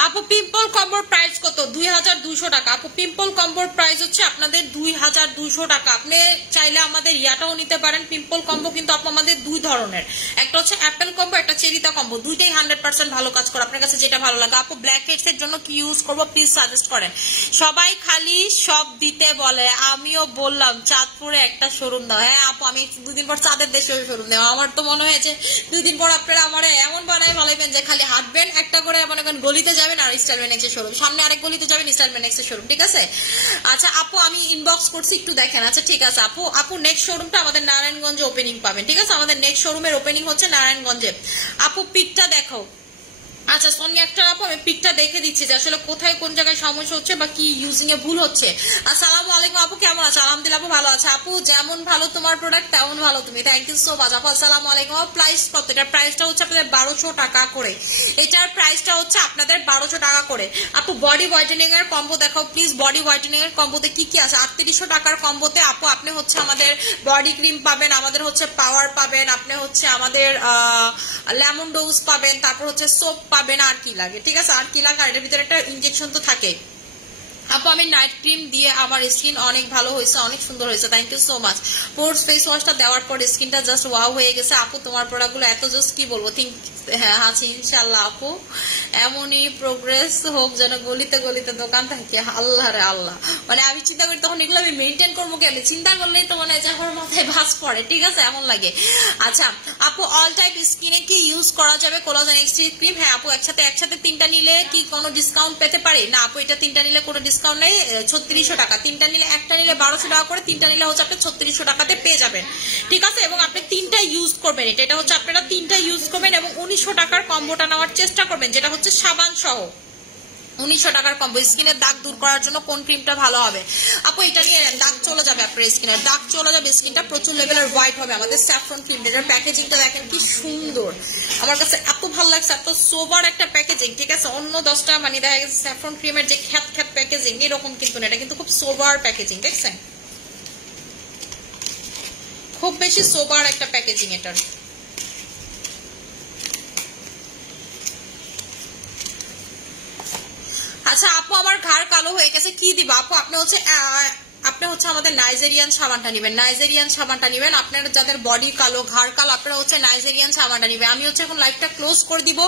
আপু আপু পিম্পল কম্বোর প্রাইস কত? 2200 টাকা। আপু পিম্পল কম্বোর প্রাইস হচ্ছে আপনাদের 2200 টাকা। আপনি চাইলে আমাদের ইয়াটাও নিতে পারেন। পিম্পল কম্বো কিন্তু আপু আমাদের দুই ধরনের, একটা হচ্ছে অ্যাপেল কম্বো, একটা চেরিতা কম্বো, দুইটাই 100% ভালো কাজ করে। আপনার কাছে যেটা ভালো লাগে। আপু ব্ল্যাক হেডস এর জন্য কি ইউজ করবো প্লিজ সাজেস্ট করেন। সবাই খালি সব দিতে বলে, আমিও বললাম চাঁদপুরে একটা শোরুম দাও। হ্যাঁ আপু আমি 2 দিন পর চাঁদের দেশে শোরুম দেবো। আমার তো মনে হয়েছে 2 দিন পর আপনারা আমার এমন বানায় ভালাইবেন যে খালি হাঁটবেন একটা করে, মনে করেন গলিতে যাবেন আর স্টাইল ম্যানেক্সের শোরুম, সামনে আরেক গলিতে যাবেন স্টাইল ম্যানেক্সের শোরুম, ঠিক আছে? আচ্ছা আপু আমি ইনবক্স করছি, একটু দেখেন। আচ্ছা ঠিক আছে আপু। আপু নেক্সট শোরুমটা আমাদের নারায়ণগঞ্জে ওপেনিং পাবেন, ঠিক আছে? আমাদের নেক্সট শোরুমের ওপেনিং হচ্ছে নারায়ণগঞ্জে। আপু পিকটা দেখো। আচ্ছা সোনিয়া একটা আপু আমি পিকটা দেখে দিচ্ছি যে আসলে কোথায় কোন জায়গায় সমস্যা হচ্ছে বা কি ইউজিং এ ভুল হচ্ছে। আসসালামু আলাইকুম আপু, কেমন আছো? আলহামদুলিল্লাহ আপু ভালো আছে। আপু যেমন ভালো তোমার প্রোডাক্ট তেমন ভালো তুমি, থ্যাংক ইউ সো মাচ আপু। আসসালামু আলাইকুম। প্রাইস কত? এটার প্রাইসটা হচ্ছে আপনাদের 1200 টাকা করে। এটার প্রাইসটা হচ্ছে আপনাদের 1200 টাকা করে। আপু বডি হোয়াইটেনিং এর কম্বো দেখাও প্লিজ। বডি হোয়াইটেনিং এর কম্বোতে কি কি আছে? 3800 টাকার কম্বোতে আপু আপনি হচ্ছে আমাদের বডি ক্রিম পাবেন, আমাদের হচ্ছে পাওয়ার পাবেন, আপনি হচ্ছে আমাদের লেমন ডোজ পাবেন, তারপর হচ্ছে সোপ পাবেন, আর কি লাগে, ঠিক আছে? আর কি লাগে? আর এটার ভিতরে একটা ইনজেকশন তো থাকে। আপু আমি নাইট ক্রিম দিয়ে আমার স্কিন অনেক ভালো হয়েছে, অনেক সুন্দর হয়েছে, thank you so much. Pores face ওয়াশটা দেওয়ার পর স্কিনটা জাস্ট ওয়াও হয়ে গেছে। আপু তোমার প্রোডাক্টগুলো এত জাস্ট কি বলবো, থিঙ্ক হ্যাঁ আছি ইনশাল্লাহ আপু। এমনই প্রোগ্রেস হোক যেন গলিতে গলিতে দোকান থাকে। আল্লাহ রে আল্লাহ, মানে আমি চিন্তা করি তখন এগুলো আমি মেনটেন করবো কেন, চিন্তা করলেই তো মানে আমার মাথায় ভাঁজ পড়ে, ঠিক আছে? এমন লাগে। আচ্ছা আপু অল টাইপ স্কিনে কি ইউজ করা যাবে কোলাজেন এক্সট্রি ক্রিম? হ্যাঁ আপু একসাথে 3টা নিলে কি কোনো ডিসকাউন্ট পেতে পারি? না আপু এটা 3টা নিলে কোনো ডিসকাউন্ট নেই, 3600 টাকা। 3টা নিলে, একটা নিলে 1200 টাকা করে, 3টা নিলে হচ্ছে আপনি 3600 টাকাতে পেয়ে যাবেন, ঠিক আছে? এবং আপনি 3টা ইউজ করবেন, এটা হচ্ছে আপনারা 3টা ইউজ করবেন এবং 1900 টাকার কম্বোটা নেওয়ার চেষ্টা করবেন, যেটা হচ্ছে সাবান সহ 1900 টাকার কম্বো। স্কিনের দাগ দূর করার জন্য কোন ক্রিমটা ভালো হবে? আপু এটা নিয়ে নেন, দাগ চলে যাবে আপনার স্কিনের, দাগ চলে যাবে, স্কিনটা প্রচুর লেভেলের হোয়াইট হবে। আমাদের স্যাফরন ক্রিম, এটার প্যাকেজিংটা দেখেন কি সুন্দর, আমার কাছে এত ভালো লাগছে, এত সোবার একটা প্যাকেজিং, ঠিক আছে? অন্য 10টা মানে দেখা গেছে স্যাফরন ক্রিমের যে খ্যাত খ্যাত প্যাকেজিং এরকম কিন্তু না, এটা কিন্তু খুব সোবার প্যাকেজিং, দেখছেন? খুব বেশি সোবার একটা প্যাকেজিং এটার। আচ্ছা আপু আমার ঘাড় কালো হয়ে গেছে, কি দিব? আপু আপনি হচ্ছে আমাদের নাইজেরিয়ান সাবানটা নেবেন, নাইজেরিয়ান সাবানটা নেবেন। আপনারা যাদের বডি কালো, ঘাড় কালো, আপনারা হচ্ছে নাইজেরিয়ান সাবানটা নেবেন। আমি হচ্ছে এখন লাইভটা ক্লোজ করে দিব।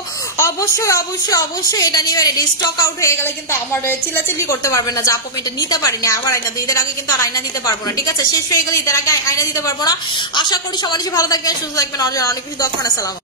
অবশ্যই অবশ্যই অবশ্যই এটা নেবেন। এটা স্টক আউট হয়ে গেলে কিন্তু আমার চিল্লাচিল্লি করতে পারবেন না যে আপু এটা নিতে পারিনি, আবার আয়না দিই। ঈদের আগে কিন্তু আর আয়না দিতে পারবো না, ঠিক আছে? শেষ হয়ে গেলে ঈদের আগে আয়না দিতে পারবো না। আশা করি সবাই ভালো থাকবেন, সুস্থ থাকবেন, অনেক কিছু দরকার। আসসালাম।